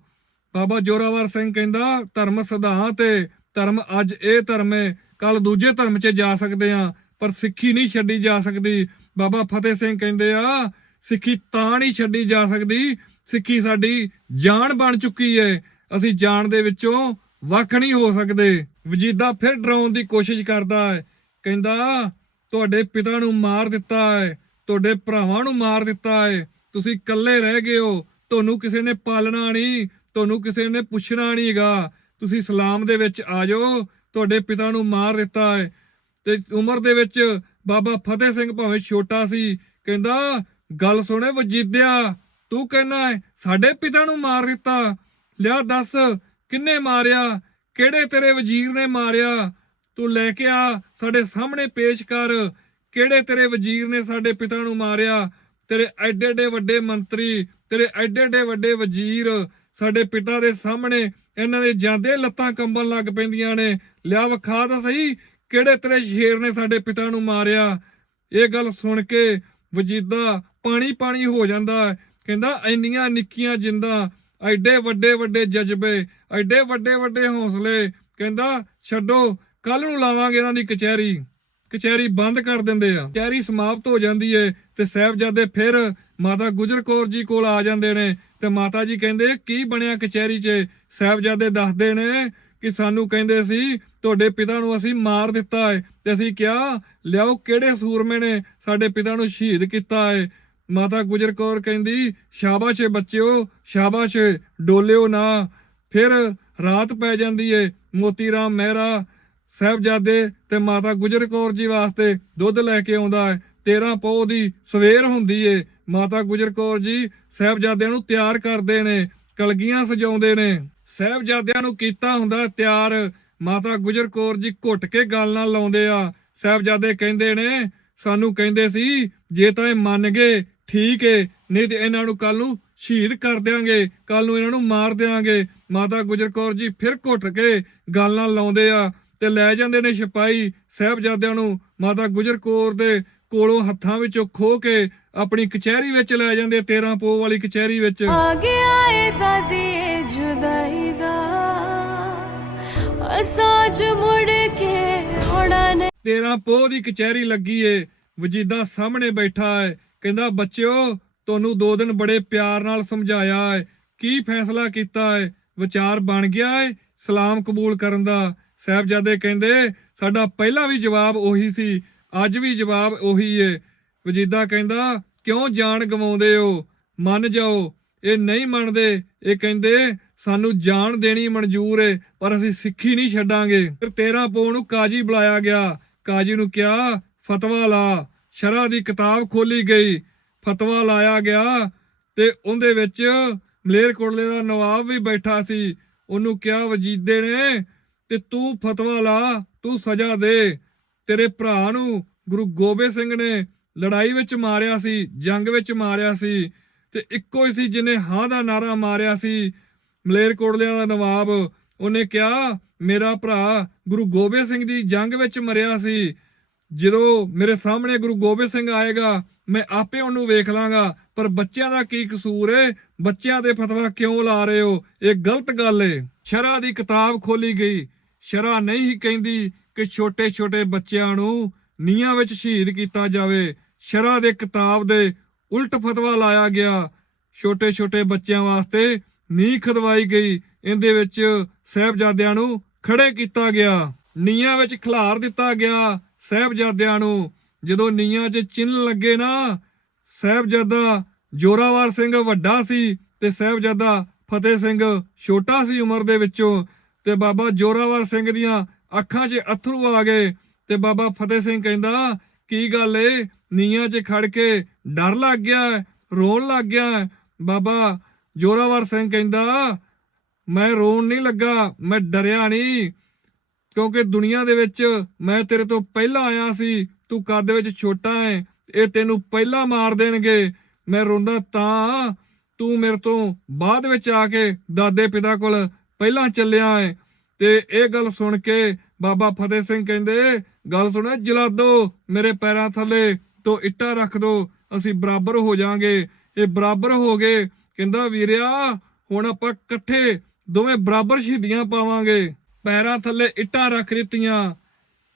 ਬਾਬਾ ਜੋਰਾਵਰ ਸਿੰਘ ਕਹਿੰਦਾ, ਧਰਮ ਸਿਧਾਂਤ ਏ, ਧਰਮ ਅੱਜ ਇਹ ਧਰਮ ਹੈ ਕੱਲ ਦੂਜੇ ਧਰਮ 'ਚ ਜਾ ਸਕਦੇ ਆ, ਪਰ ਸਿੱਖੀ ਨਹੀਂ ਛੱਡੀ ਜਾ ਸਕਦੀ। ਬਾਬਾ ਫਤਿਹ ਸਿੰਘ ਕਹਿੰਦੇ ਆ, ਸਿੱਖੀ ਤਾਂ ਨਹੀਂ ਛੱਡੀ ਜਾ ਸਕਦੀ, ਸਿੱਖੀ ਸਾਡੀ ਜਾਨ ਬਣ ਚੁੱਕੀ ਹੈ ਅਸੀਂ ਜਾਨ ਦੇ ਵਿੱਚੋਂ ਵੱਖ ਨਹੀਂ ਹੋ ਸਕਦੇ। ਵਜੀਦਾ ਫਿਰ ਡਰਾਉਣ ਦੀ ਕੋਸ਼ਿਸ਼ ਕਰਦਾ ਹੈ ਕਹਿੰਦਾ, ਤੁਹਾਡੇ ਪਿਤਾ ਨੂੰ ਮਾਰ ਦਿੱਤਾ ਹੈ, ਤੁਹਾਡੇ ਭਰਾਵਾਂ ਨੂੰ ਮਾਰ ਦਿੱਤਾ ਹੈ। ਤੁਸੀਂ ਇਕੱਲੇ ਰਹਿ ਗਏ ਹੋ, ਤੁਹਾਨੂੰ ਕਿਸੇ ਨੇ ਪਾਲਣਾ ਨਹੀਂ, ਤੁਹਾਨੂੰ ਕਿਸੇ ਨੇ ਪੁੱਛਣਾ ਨਹੀਂਗਾ। ਤੁਸੀਂ ਇਸਲਾਮ ਦੇ ਵਿੱਚ ਆ ਜਾਓ, ਤੁਹਾਡੇ ਪਿਤਾ ਨੂੰ ਮਾਰ ਦਿੱਤਾ ਹੈ। ਤੇ ਉਮਰ ਦੇ ਵਿੱਚ ਬਾਬਾ ਫਤਿਹ ਸਿੰਘ ਭਾਵੇਂ ਛੋਟਾ ਸੀ, ਕਹਿੰਦਾ, ਗੱਲ ਸੁਣੇ ਵਜੀਦਿਆ, ਤੂੰ ਕਹਿਣਾ ਹੈ, ਸਾਡੇ ਪਿਤਾ ਨੂੰ ਮਾਰ ਦਿੱਤਾ। ਲਿਆ ਦੱਸ, ਕਿੰਨੇ ਮਾਰਿਆ? ਕਿਹੜੇ ਤੇਰੇ ਵਜ਼ੀਰ ਨੇ ਮਾਰਿਆ? ਤੂੰ ਲੈ ਕੇ ਆ, ਸਾਡੇ ਸਾਹਮਣੇ ਪੇਸ਼ ਕਰ। ਕਿਹੜੇ ਤੇਰੇ ਵਜ਼ੀਰ ਨੇ ਸਾਡੇ ਪਿਤਾ ਨੂੰ ਮਾਰਿਆ? ਤੇਰੇ ਐਡੇ ਐਡੇ ਵੱਡੇ ਮੰਤਰੀ, ਤੇਰੇ ਐਡੇ ਐਡੇ ਵੱਡੇ ਵਜ਼ੀਰ ਸਾਡੇ ਪਿਤਾ ਦੇ ਸਾਹਮਣੇ, ਇਹਨਾਂ ਦੇ ਜਾਂਦੇ ਲੱਤਾਂ ਕੰਬਣ ਲੱਗ ਪੈਂਦੀਆਂ ਨੇ। ਲਿਆ ਵਿਖਾ ਤਾਂ ਸਹੀ, ਕਿਹੜੇ ਤੇਰੇ ਸ਼ੇਰ ਨੇ ਸਾਡੇ ਪਿਤਾ ਨੂੰ ਮਾਰਿਆ? ਇਹ ਗੱਲ ਸੁਣ ਕੇ ਵਜੀਦਾ ਪਾਣੀ ਪਾਣੀ ਹੋ ਜਾਂਦਾ ਕਹਿੰਦਾ, ਇੰਨੀਆਂ ਨਿੱਕੀਆਂ ਜਿੰਦਾਂ, ਐਡੇ ਵੱਡੇ ਵੱਡੇ ਜਜ਼ਬੇ, ਐਡੇ ਵੱਡੇ ਵੱਡੇ ਹੌਸਲੇ। ਕਹਿੰਦਾ, ਛੱਡੋ ਕੱਲ ਨੂੰ ਲਾਵਾਂਗੇ ਇਹਨਾਂ ਦੀ ਕਚਹਿਰੀ। ਕਚਹਿਰੀ ਬੰਦ ਕਰ ਦਿੰਦੇ ਆ। ਕਚਹਿਰੀ ਸਮਾਪਤ ਹੋ ਜਾਂਦੀ ਏ ਤੇ ਸਾਹਿਬਜ਼ਾਦੇ ਫਿਰ ਮਾਤਾ ਗੁਜਰ ਕੌਰ ਜੀ ਕੋਲ ਆ ਜਾਂਦੇ ਨੇ ਤੇ ਮਾਤਾ ਜੀ ਕਹਿੰਦੇ, ਕੀ ਬਣਿਆ ਕਚਹਿਰੀ 'ਚ? ਸਾਹਿਬਜ਼ਾਦੇ ਦੱਸਦੇ ਨੇ ਕਿ ਸਾਨੂੰ ਕਹਿੰਦੇ ਸੀ, ਤੁਹਾਡੇ ਪਿਤਾ ਨੂੰ ਅਸੀਂ ਮਾਰ ਦਿੱਤਾ ਹੈ ਤੇ ਅਸੀਂ ਕਿਹਾ, ਲਿਆਓ ਕਿਹੜੇ ਸੂਰਮੇ ਨੇ ਸਾਡੇ ਪਿਤਾ ਨੂੰ ਸ਼ਹੀਦ ਕੀਤਾ ਹੈ ਮਾਤਾ ਗੁਜਰ ਕੌਰ ਕਹਿੰਦੀ, ਸ਼ਾਬਾਸ਼ ਏ ਬੱਚਿਓ, ਸ਼ਾਬਾਸ਼ ਡੋਲਿਓ ਨਾ। ਫਿਰ ਰਾਤ ਪੈ ਜਾਂਦੀ ਏ ਮੋਤੀ ਰਾਮ ਮਹਿਰਾ ਸਾਹਿਬਜ਼ਾਦੇ ਤੇ ਮਾਤਾ ਗੁਜਰ ਕੌਰ ਜੀ ਵਾਸਤੇ ਦੁੱਧ ਲੈ ਕੇ ਆਉਂਦਾ ਹੈ। 13 ਪੋਹ ਦੀ ਸਵੇਰ ਹੁੰਦੀ ਏ। ਮਾਤਾ ਗੁਜਰ ਕੌਰ ਜੀ ਸਾਹਿਬਜ਼ਾਦਿਆਂ ਨੂੰ ਤਿਆਰ ਕਰਦੇ ਨੇ, ਕਲਗੀਆਂ ਸਜਾਉਂਦੇ ਨੇ। ਸਾਹਿਬਜ਼ਾਦਿਆਂ ਨੂੰ ਕੀਤਾ ਹੁੰਦਾ ਤਿਆਰ। ਮਾਤਾ ਗੁਜਰ ਕੌਰ ਜੀ ਘੁੱਟ ਕੇ ਗੱਲ ਨਾਲ ਲਾਉਂਦੇ ਆ। ਸਾਹਿਬਜ਼ਾਦੇ ਕਹਿੰਦੇ ਨੇ, ਸਾਨੂੰ ਕਹਿੰਦੇ ਸੀ, ਜੇ ਤਾਂ ਇਹ ਮੰਨ ਗਏ, ਠੀਕ ਏ, ਨਹੀਂ ਤੇ ਇਹਨਾਂ ਨੂੰ ਕੱਲ ਨੂੰ ਸ਼ਹੀਦ ਕਰ ਦਿਆਂਗੇ ਕੱਲ ਨੂੰ ਇਹਨਾਂ ਨੂੰ ਮਾਰ ਦਿਆਂਗੇ। ਮਾਤਾ ਗੁਜਰ ਕੌਰ ਜੀ ਫਿਰ ਘੁੱਟ ਕੇ ਗੱਲ ਨਾਲ ਲਾਉਂਦੇ ਆ। ਤੇ ਲੈ ਜਾਂਦੇ ਨੇ ਸਿਪਾਹੀ ਸਾਹਿਬਜ਼ਾਦਿਆਂ ਨੂੰ। ਮਾਤਾ ਗੁਜਰ ਕੌਰ ਦੇ ਕੋਲੋਂ ਹੱਥਾਂ ਵਿੱਚੋਂ ਖੋ ਕੇ ਆਪਣੀ ਕਚਹਿਰੀ ਵਿੱਚ ਲੈ ਜਾਂਦੇ 13 ਪੋਹ ਵਾਲੀ ਕਚਹਿਰੀ ਵਿੱਚ। ਆ ਗਿਆ ਏ ਦਾਦੀ ਜੁਦਾਈ ਦਾ। ਅਸਾਜ ਮੁੜ ਕੇ ਆਉਣਾ ਨਹੀਂ। 13 ਪੋਹ ਦੀ ਕਚਹਿਰੀ ਲੱਗੀ ਏ ਵਜੀਦਾ ਸਾਹਮਣੇ ਬੈਠਾ ਹੈ ਕਹਿੰਦਾ ਬੱਚਿਓ ਤੁਹਾਨੂੰ ਦੋ ਦਿਨ ਬੜੇ ਪਿਆਰ ਨਾਲ ਸਮਝਾਇਆ ਹੈ ਕੀ ਫੈਸਲਾ ਕੀਤਾ ਹੈ ਵਿਚਾਰ ਬਣ ਗਿਆ ਹੈ ਸਲਾਮ ਕਬੂਲ ਕਰਨ ਦਾ। ਸਾਹਿਬਜ਼ਾਦੇ ਕਹਿੰਦੇ, ਸਾਡਾ ਪਹਿਲਾ ਵੀ ਜਵਾਬ ਉਹੀ ਸੀ, ਅੱਜ ਵੀ ਜਵਾਬ ਉਹੀ ਏ। ਵਜੀਦਾ ਕਹਿੰਦਾ, ਕਿਉਂ ਜਾਨ ਗਵਾਉਂਦੇ ਹੋ? ਮੰਨ ਜਾਓ। ਇਹ ਨਹੀਂ ਮੰਨਦੇ। ਇਹ ਕਹਿੰਦੇ, ਸਾਨੂੰ ਜਾਨ ਦੇਣੀ ਮਨਜ਼ੂਰ ਏ, ਪਰ ਅਸੀਂ ਸਿੱਖੀ ਨਹੀਂ ਛੱਡਾਂਗੇ। ਫਿਰ 13 ਪੋ ਨੂੰ ਕਾਜੀ ਬੁਲਾਇਆ ਗਿਆ। ਕਾਜੀ ਨੂੰ ਕਿਹਾ, ਫਤਵਾ ਲਾ। ਸ਼ਰਾ ਦੀ ਕਿਤਾਬ ਖੋਲੀ ਗਈ। ਫਤਵਾ ਲਾਇਆ ਗਿਆ ਤੇ ਉਹਦੇ ਵਿੱਚ ਮਲੇਰਕੋਟਲੇ ਦਾ ਨਵਾਬ ਵੀ ਬੈਠਾ ਸੀ। ਉਹਨੂੰ ਕਿਹਾ, ਵਜੀਦੇ ਨੇ ਤੇ ਤੂੰ ਫਤਵਾ ਲਾ, ਤੂੰ ਸਜ਼ਾ ਦੇ। ਤੇਰੇ ਭਰਾ ਨੂੰ ਗੁਰੂ ਗੋਬਿੰਦ ਸਿੰਘ ਨੇ ਲੜਾਈ ਵਿੱਚ ਮਾਰਿਆ ਸੀ, ਜੰਗ ਵਿੱਚ ਮਾਰਿਆ ਸੀ ਤੇ ਇੱਕੋ ਹੀ ਸੀ ਜਿਹਨੇ ਹਾਂ ਦਾ ਨਾਰਾ ਮਾਰਿਆ ਸੀ। ਮਲੇਰਕੋਟਲਿਆਂ ਦਾ ਨਵਾਬ, ਉਹਨੇ ਕਿਹਾ, ਮੇਰਾ ਭਰਾ ਗੁਰੂ ਗੋਬਿੰਦ ਸਿੰਘ ਦੀ ਜੰਗ ਵਿੱਚ ਮਰਿਆ ਸੀ। ਜਦੋਂ ਮੇਰੇ ਸਾਹਮਣੇ ਗੁਰੂ ਗੋਬਿੰਦ ਸਿੰਘ ਆਏਗਾ, ਮੈਂ ਆਪੇ ਉਹਨੂੰ ਵੇਖ ਲਾਂਗਾ। ਪਰ ਬੱਚਿਆਂ ਦਾ ਕੀ ਕਸੂਰ ਏ? ਬੱਚਿਆਂ ਦੇ ਫਤਵਾ ਕਿਉਂ ਲਾ ਰਹੇ ਹੋ? ਇਹ ਗਲਤ ਗੱਲ ਏ। ਸ਼ਰਾ ਦੀ ਕਿਤਾਬ ਖੋਲੀ ਗਈ। ਸ਼ਰਾ ਨਹੀਂ ਹੀ ਕਹਿੰਦੀ ਕਿ ਛੋਟੇ ਛੋਟੇ ਬੱਚਿਆਂ ਨੂੰ ਨੀਹਾਂ ਵਿੱਚ ਸ਼ਹੀਦ ਕੀਤਾ ਜਾਵੇ। ਸ਼ਰਾ ਦੇ ਕਿਤਾਬ ਦੇ ਉਲਟ ਫਤਵਾ ਲਾਇਆ ਗਿਆ। ਛੋਟੇ ਛੋਟੇ ਬੱਚਿਆਂ ਵਾਸਤੇ ਨੀਂਹ ਖਦਵਾਈ ਗਈ। ਇਹਦੇ ਵਿੱਚ ਸਹਿਬਜ਼ਾਦਿਆਂ ਨੂੰ ਖੜੇ ਕੀਤਾ ਗਿਆ। ਨੀਹਾਂ ਵਿੱਚ ਖਿਲਾਰ ਦਿੱਤਾ ਗਿਆ ਸਹਿਬਜ਼ਾਦਿਆਂ ਨੂੰ। ਜਦੋਂ ਨੀਹਾਂ 'ਚ ਚਿੰਨ ਲੱਗੇ ਨਾ, ਸਹਿਬਜ਼ਾਦਾ ਜੋਰਾਵਰ ਸਿੰਘ ਵੱਡਾ ਸੀ ਤੇ ਸਹਿਬਜ਼ਾਦਾ ਫਤਿਹ ਸਿੰਘ ਛੋਟਾ ਸੀ ਉਮਰ ਦੇ ਵਿੱਚੋਂ। ਤੇ ਬਾਬਾ ਜੋਰਾਵਰ ਸਿੰਘ ਦੀਆਂ ਅੱਖਾਂ 'ਚ ਅਥਰੂ ਆ ਗਏ ਤੇ ਬਾਬਾ ਫਤਿਹ ਸਿੰਘ ਕਹਿੰਦਾ, ਕੀ ਗੱਲ ਏ? ਨੀਹਾਂ 'ਚ ਖੜ ਕੇ ਡਰ ਲੱਗ ਗਿਆ ਰੋਣ ਲੱਗ ਗਿਆ ਬਾਬਾ ਜੋਰਾਵਰ ਸਿੰਘ ਕਹਿੰਦਾ, ਮੈਂ ਰੋਣ ਨਹੀਂ ਲੱਗਾ, ਮੈਂ ਡਰਿਆ ਨਹੀਂ, ਕਿਉਂਕਿ ਦੁਨੀਆ ਦੇ ਵਿੱਚ ਮੈਂ ਤੇਰੇ ਤੋਂ ਪਹਿਲਾਂ ਆਇਆ ਸੀ, ਤੂੰ ਕੱਦ ਵਿੱਚ ਛੋਟਾ ਹੈ, ਇਹ ਤੈਨੂੰ ਪਹਿਲਾਂ ਮਾਰ ਦੇਣਗੇ, ਮੈਂ ਰੋਂਦਾ ਤਾਂ ਤੂੰ ਮੇਰੇ ਤੋਂ ਬਾਅਦ ਵਿੱਚ ਆ ਕੇ ਦਾਦੇ ਪਿਤਾ ਕੋਲ ਪਹਿਲਾਂ ਚੱਲਿਆ ਏ। ਤੇ ਇਹ ਗੱਲ ਸੁਣ ਕੇ ਬਾਬਾ ਫਤਿਹ ਸਿੰਘ ਕਹਿੰਦੇ, ਗੱਲ ਸੁਣੋ ਜਲਾਦੋ ਮੇਰੇ ਪੈਰਾਂ ਥੱਲੇ, ਤੋਂ ਇੱਟਾਂ ਰੱਖ ਦੋ, ਅਸੀਂ ਬਰਾਬਰ ਹੋ ਜਾਾਂਗੇ। ਇਹ ਬਰਾਬਰ ਹੋ ਗਏ। ਕਹਿੰਦਾ, ਵੀਰਿਆ, ਹੁਣ ਆਪਾਂ ਇਕੱਠੇ ਦੋਵੇਂ ਬਰਾਬਰ ਸ਼ਹੀਦੀਆਂ ਪਾਵਾਂਗੇ। ਪੈਰਾਂ ਥੱਲੇ ਇੱਟਾਂ ਰੱਖ ਦਿੱਤੀਆਂ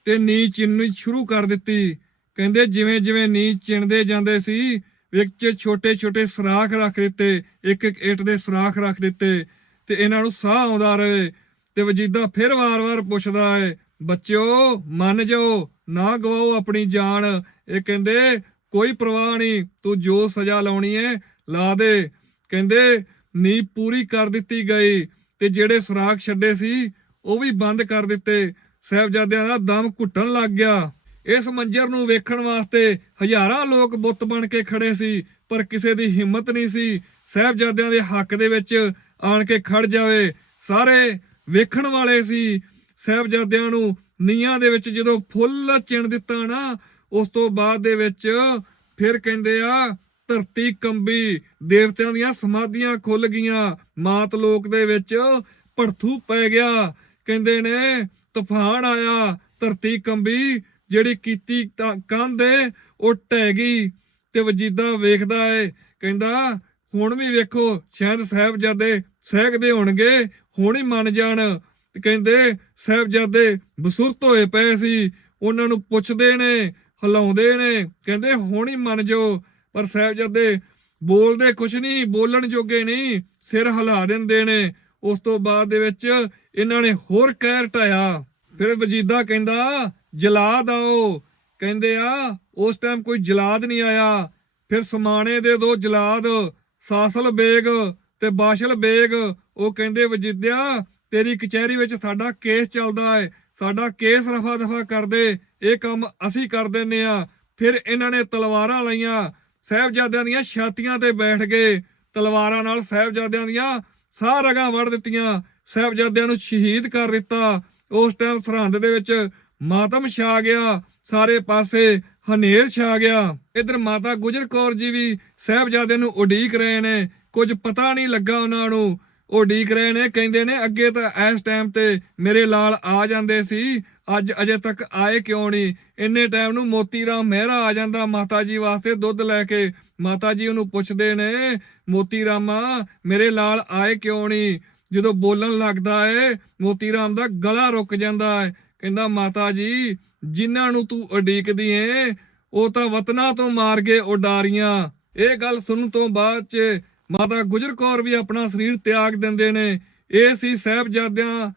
ਤੇ ਨੀ ਚਿੰਨਣੀ ਸ਼ੁਰੂ ਕਰ ਦਿੱਤੀ। ਕਹਿੰਦੇ, ਜਿਵੇਂ ਜਿਵੇਂ ਨੀ ਚਿਣਦੇ ਜਾਂਦੇ ਸੀ, ਵਿੱਚ ਛੋਟੇ ਛੋਟੇ ਸੁਰਾਖ ਰੱਖ ਦਿੱਤੇ, ਇੱਕ ਇੱਕ ਇੱਟ ਦੇ ਸੁਰਾਖ ਰੱਖ ਦਿੱਤੇ ਤੇ ਇਹਨਾਂ ਨੂੰ ਸਾਹ ਆਉਂਦਾ ਰਹੇ ਤੇ ਵਜੀਦਾ ਫਿਰ ਵਾਰ-ਵਾਰ ਪੁੱਛਦਾ ਹੈ ਬੱਚਿਓ, ਮੰਨ ਜਾਓ, ਨਾ ਗਵਾਓ ਆਪਣੀ ਜਾਨ। ਇਹ ਕਹਿੰਦੇ, ਕੋਈ ਪਰਵਾਹ ਨਹੀਂ, ਤੂੰ ਜੋ ਸਜ਼ਾ ਲਾਉਣੀ ਹੈ ਲਾ ਦੇ। ਕਹਿੰਦੇ ਨੀ ਪੂਰੀ ਕਰ ਦਿੱਤੀ ਗਈ ਤੇ ਜਿਹੜੇ ਸੁਰਾਖ ਛੱਡੇ ਸੀ, ਉਹ ਵੀ ਬੰਦ ਕਰ ਦਿੱਤੇ। ਸਾਹਿਬਜ਼ਾਦਿਆਂ ਦਾ ਦਮ ਘੁੱਟਣ ਲੱਗ ਗਿਆ। ਇਸ ਮੰਜ਼ਰ ਨੂੰ ਵੇਖਣ ਵਾਸਤੇ ਹਜ਼ਾਰਾਂ ਲੋਕ ਬੁੱਤ ਬਣ ਕੇ ਖੜੇ ਸੀ, ਪਰ ਕਿਸੇ ਦੀ ਹਿੰਮਤ ਨਹੀਂ ਸੀ। ਸਾਹਿਬਜ਼ਾਦਿਆਂ ਦੇ ਹੱਕ ਦੇ ਵਿੱਚ ਆਣ ਕੇ ਖੜ ਜਾਵੇ। ਸਾਰੇ ਵੇਖਣ ਵਾਲੇ ਸੀ ਸਾਹਿਬਜ਼ਾਦਿਆਂ ਨੂੰ ਨੀਹਾਂ ਦੇ ਵਿੱਚ ਜਦੋਂ ਫੁੱਲ ਚਿਣ ਦਿੱਤਾ ਨਾ, ਉਸ ਤੋਂ ਬਾਅਦ ਦੇ ਵਿੱਚ ਫਿਰ ਕਹਿੰਦੇ ਆ, ਧਰਤੀ ਕੰਬੀ, ਦੇਵਤਿਆਂ ਦੀਆਂ ਸਮਾਧੀਆਂ ਖੁੱਲ ਗਈਆਂ। ਮਾਤ ਲੋਕ ਦੇ ਵਿੱਚ ਭੜਥੂ ਪੈ ਗਿਆ। ਕਹਿੰਦੇ ਨੇ, ਤੂਫਾਨ ਆਇਆ, ਧਰਤੀ ਕੰਬੀ, ਜਿਹੜੀ ਕੀਤੀ ਕੰਧ ਉਹ ਟਹਿ ਗਈ ਤੇ ਵਜੀਦਾ ਵੇਖਦਾ ਏ। ਕਹਿੰਦਾ ਹੁਣ ਵੀ ਵੇਖੋ, ਸ਼ਾਇਦ ਸਾਹਿਬਜ਼ਾਦੇ ਸਹਿਕਦੇ ਹੋਣਗੇ, ਹੁਣ ਹੀ ਮੰਨ ਜਾਣ। ਤੇ ਕਹਿੰਦੇ, ਸਾਹਿਬਜ਼ਾਦੇ ਬਸੁਰਤ ਹੋਏ ਪਏ ਸੀ, ਉਹਨਾਂ ਨੂੰ ਪੁੱਛਦੇ ਨੇ, ਹਿਲਾਉਂਦੇ ਨੇ, ਕਹਿੰਦੇ, ਹੁਣ ਹੀ ਮੰਨ ਜਾਓ। ਪਰ ਸਾਹਿਬਜ਼ਾਦੇ ਬੋਲਦੇ ਕੁਛ ਨਹੀਂ ਬੋਲਣ ਜੋਗੇ ਨਹੀਂ ਸਿਰ ਹਿਲਾ ਦਿੰਦੇ ਨੇ। ਉਸ ਤੋਂ ਬਾਅਦ ਦੇ ਵਿੱਚ ਇਹਨਾਂ ਨੇ ਹੋਰ ਕਹਿਰ ਢਾਇਆ। ਫਿਰ ਵਜੀਦਾ ਕਹਿੰਦਾ, ਜਲਾਦ ਆਓ। ਕਹਿੰਦੇ ਆ, ਉਸ ਟਾਈਮ ਕੋਈ ਜਲਾਦ ਨਹੀਂ ਆਇਆ। ਫਿਰ ਸਮਾਣੇ ਦੇ ਦੋ ਜਲਾਦ। ਸਾਸਲ ਬੇਗ ਤੇ ਬਾਸ਼ਲ ਬੇਗ। ਉਹ ਕਹਿੰਦੇ, ਵਜੀਦਿਆ, ਤੇਰੀ ਕਚਹਿਰੀ ਵਿੱਚ ਸਾਡਾ ਕੇਸ ਚੱਲਦਾ ਹੈ ਸਾਡਾ ਕੇਸ ਰਫਾ ਦਫਾ ਕਰਦੇ। ਇਹ ਕੰਮ ਅਸੀਂ ਕਰ ਦਿੰਨੇ ਆ। ਫਿਰ ਇਹਨਾਂ ਨੇ ਤਲਵਾਰਾਂ ਲਈਆਂ। ਸਾਹਿਬਜ਼ਾਦਿਆਂ ਦੀਆਂ ਛਾਤੀਆਂ ਤੇ ਬੈਠ ਗਏ। ਤਲਵਾਰਾਂ ਨਾਲ ਸਾਹਿਬਜ਼ਾਦਿਆਂ ਦੀਆਂ ਸਾਹ ਰਗਾਂ ਵੜ ਦਿੱਤੀਆਂ। ਸਾਹਿਬਜ਼ਾਦਿਆਂ ਨੂੰ ਸ਼ਹੀਦ ਕਰ ਦਿੱਤਾ। ਉਸ ਟਾਈਮ ਸਰਹੰਦ ਦੇ ਵਿੱਚ ਮਾਤਮ ਛਾ ਗਿਆ। ਸਾਰੇ ਪਾਸੇ ਹਨੇਰ ਛਾ ਗਿਆ। ਇਧਰ ਮਾਤਾ ਗੁਜਰ ਕੌਰ ਜੀ ਵੀ ਸਾਹਿਬਜ਼ਾਦੇ ਨੂੰ ਉਡੀਕ ਰਹੇ ਨੇ। ਕੁਝ ਪਤਾ ਨਹੀਂ ਲੱਗਾ ਉਹਨਾਂ ਨੂੰ। ਉਡੀਕ ਰਹੇ ਨੇ, ਕਹਿੰਦੇ ਨੇ, ਅੱਗੇ ਤਾਂ ਇਸ ਟਾਈਮ ਤੇ ਮੇਰੇ ਲਾਲ ਆ ਜਾਂਦੇ ਸੀ। ਅੱਜ ਅਜੇ ਤੱਕ ਆਏ ਕਿਉਂ ਨਹੀਂ? ਇੰਨੇ ਟਾਈਮ ਨੂੰ ਮੋਤੀ ਰਾਮ ਮਹਿਰਾ ਆ ਜਾਂਦਾ ਮਾਤਾ ਜੀ ਵਾਸਤੇ ਦੁੱਧ ਲੈ ਕੇ। ਮਾਤਾ ਜੀ ਉਹਨੂੰ ਪੁੱਛਦੇ ਨੇ ਮੋਤੀ ਰਾਮਾ ਮੇਰੇ ਲਾਲ ਆਏ ਕਿਉਂ ਨਹੀਂ? ਜਦੋਂ ਬੋਲਣ ਲੱਗਦਾ ਏ ਮੋਤੀ ਰਾਮ ਦਾ ਗਲਾ ਰੁਕ ਜਾਂਦਾ ਹੈ ਕਹਿੰਦਾ, ਮਾਤਾ ਜੀ ਜਿਨ੍ਹਾਂ ਨੂੰ ਤੂੰ ਉਡੀਕਦੀ ਏ, ਉਹ ਤਾਂ ਵਤਨਾ ਤੋਂ ਮਾਰ ਕੇ ਉਡਾਰੀਆਂ। ਇਹ ਗੱਲ ਸੁਣਨ ਤੋਂ ਬਾਅਦ ਚ ਮਾਤਾ ਗੁਜਰ ਕੌਰ ਵੀ ਆਪਣਾ ਸਰੀਰ ਤਿਆਗ ਦਿੰਦੇ ਨੇ। ਇਹ ਸੀ ਸਾਹਿਬਜ਼ਾਦਿਆਂ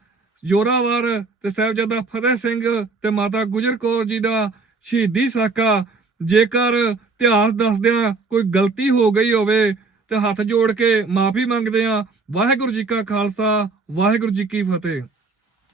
ਜੋਰਾਵਰ ਤੇ ਸਾਹਿਬਜ਼ਾਦਾ ਫਤਿਹ ਸਿੰਘ ਤੇ ਮਾਤਾ ਗੁਜਰ ਕੌਰ ਜੀ ਦਾ ਸ਼ਹੀਦੀ ਸਾਕਾ। ਜੇਕਰ ਇਤਿਹਾਸ ਦੱਸਦਿਆਂ ਕੋਈ ਗਲਤੀ ਹੋ ਗਈ ਹੋਵੇ ਤੇ ਹੱਥ ਜੋੜ ਕੇ ਮਾਫੀ ਮੰਗਦੇ ਆ। ਵਾਹਿਗੁਰੂ ਜੀ ਕਾ ਖਾਲਸਾ, ਵਾਹਿਗੁਰੂ ਜੀ ਕੀ ਫਤਿਹ।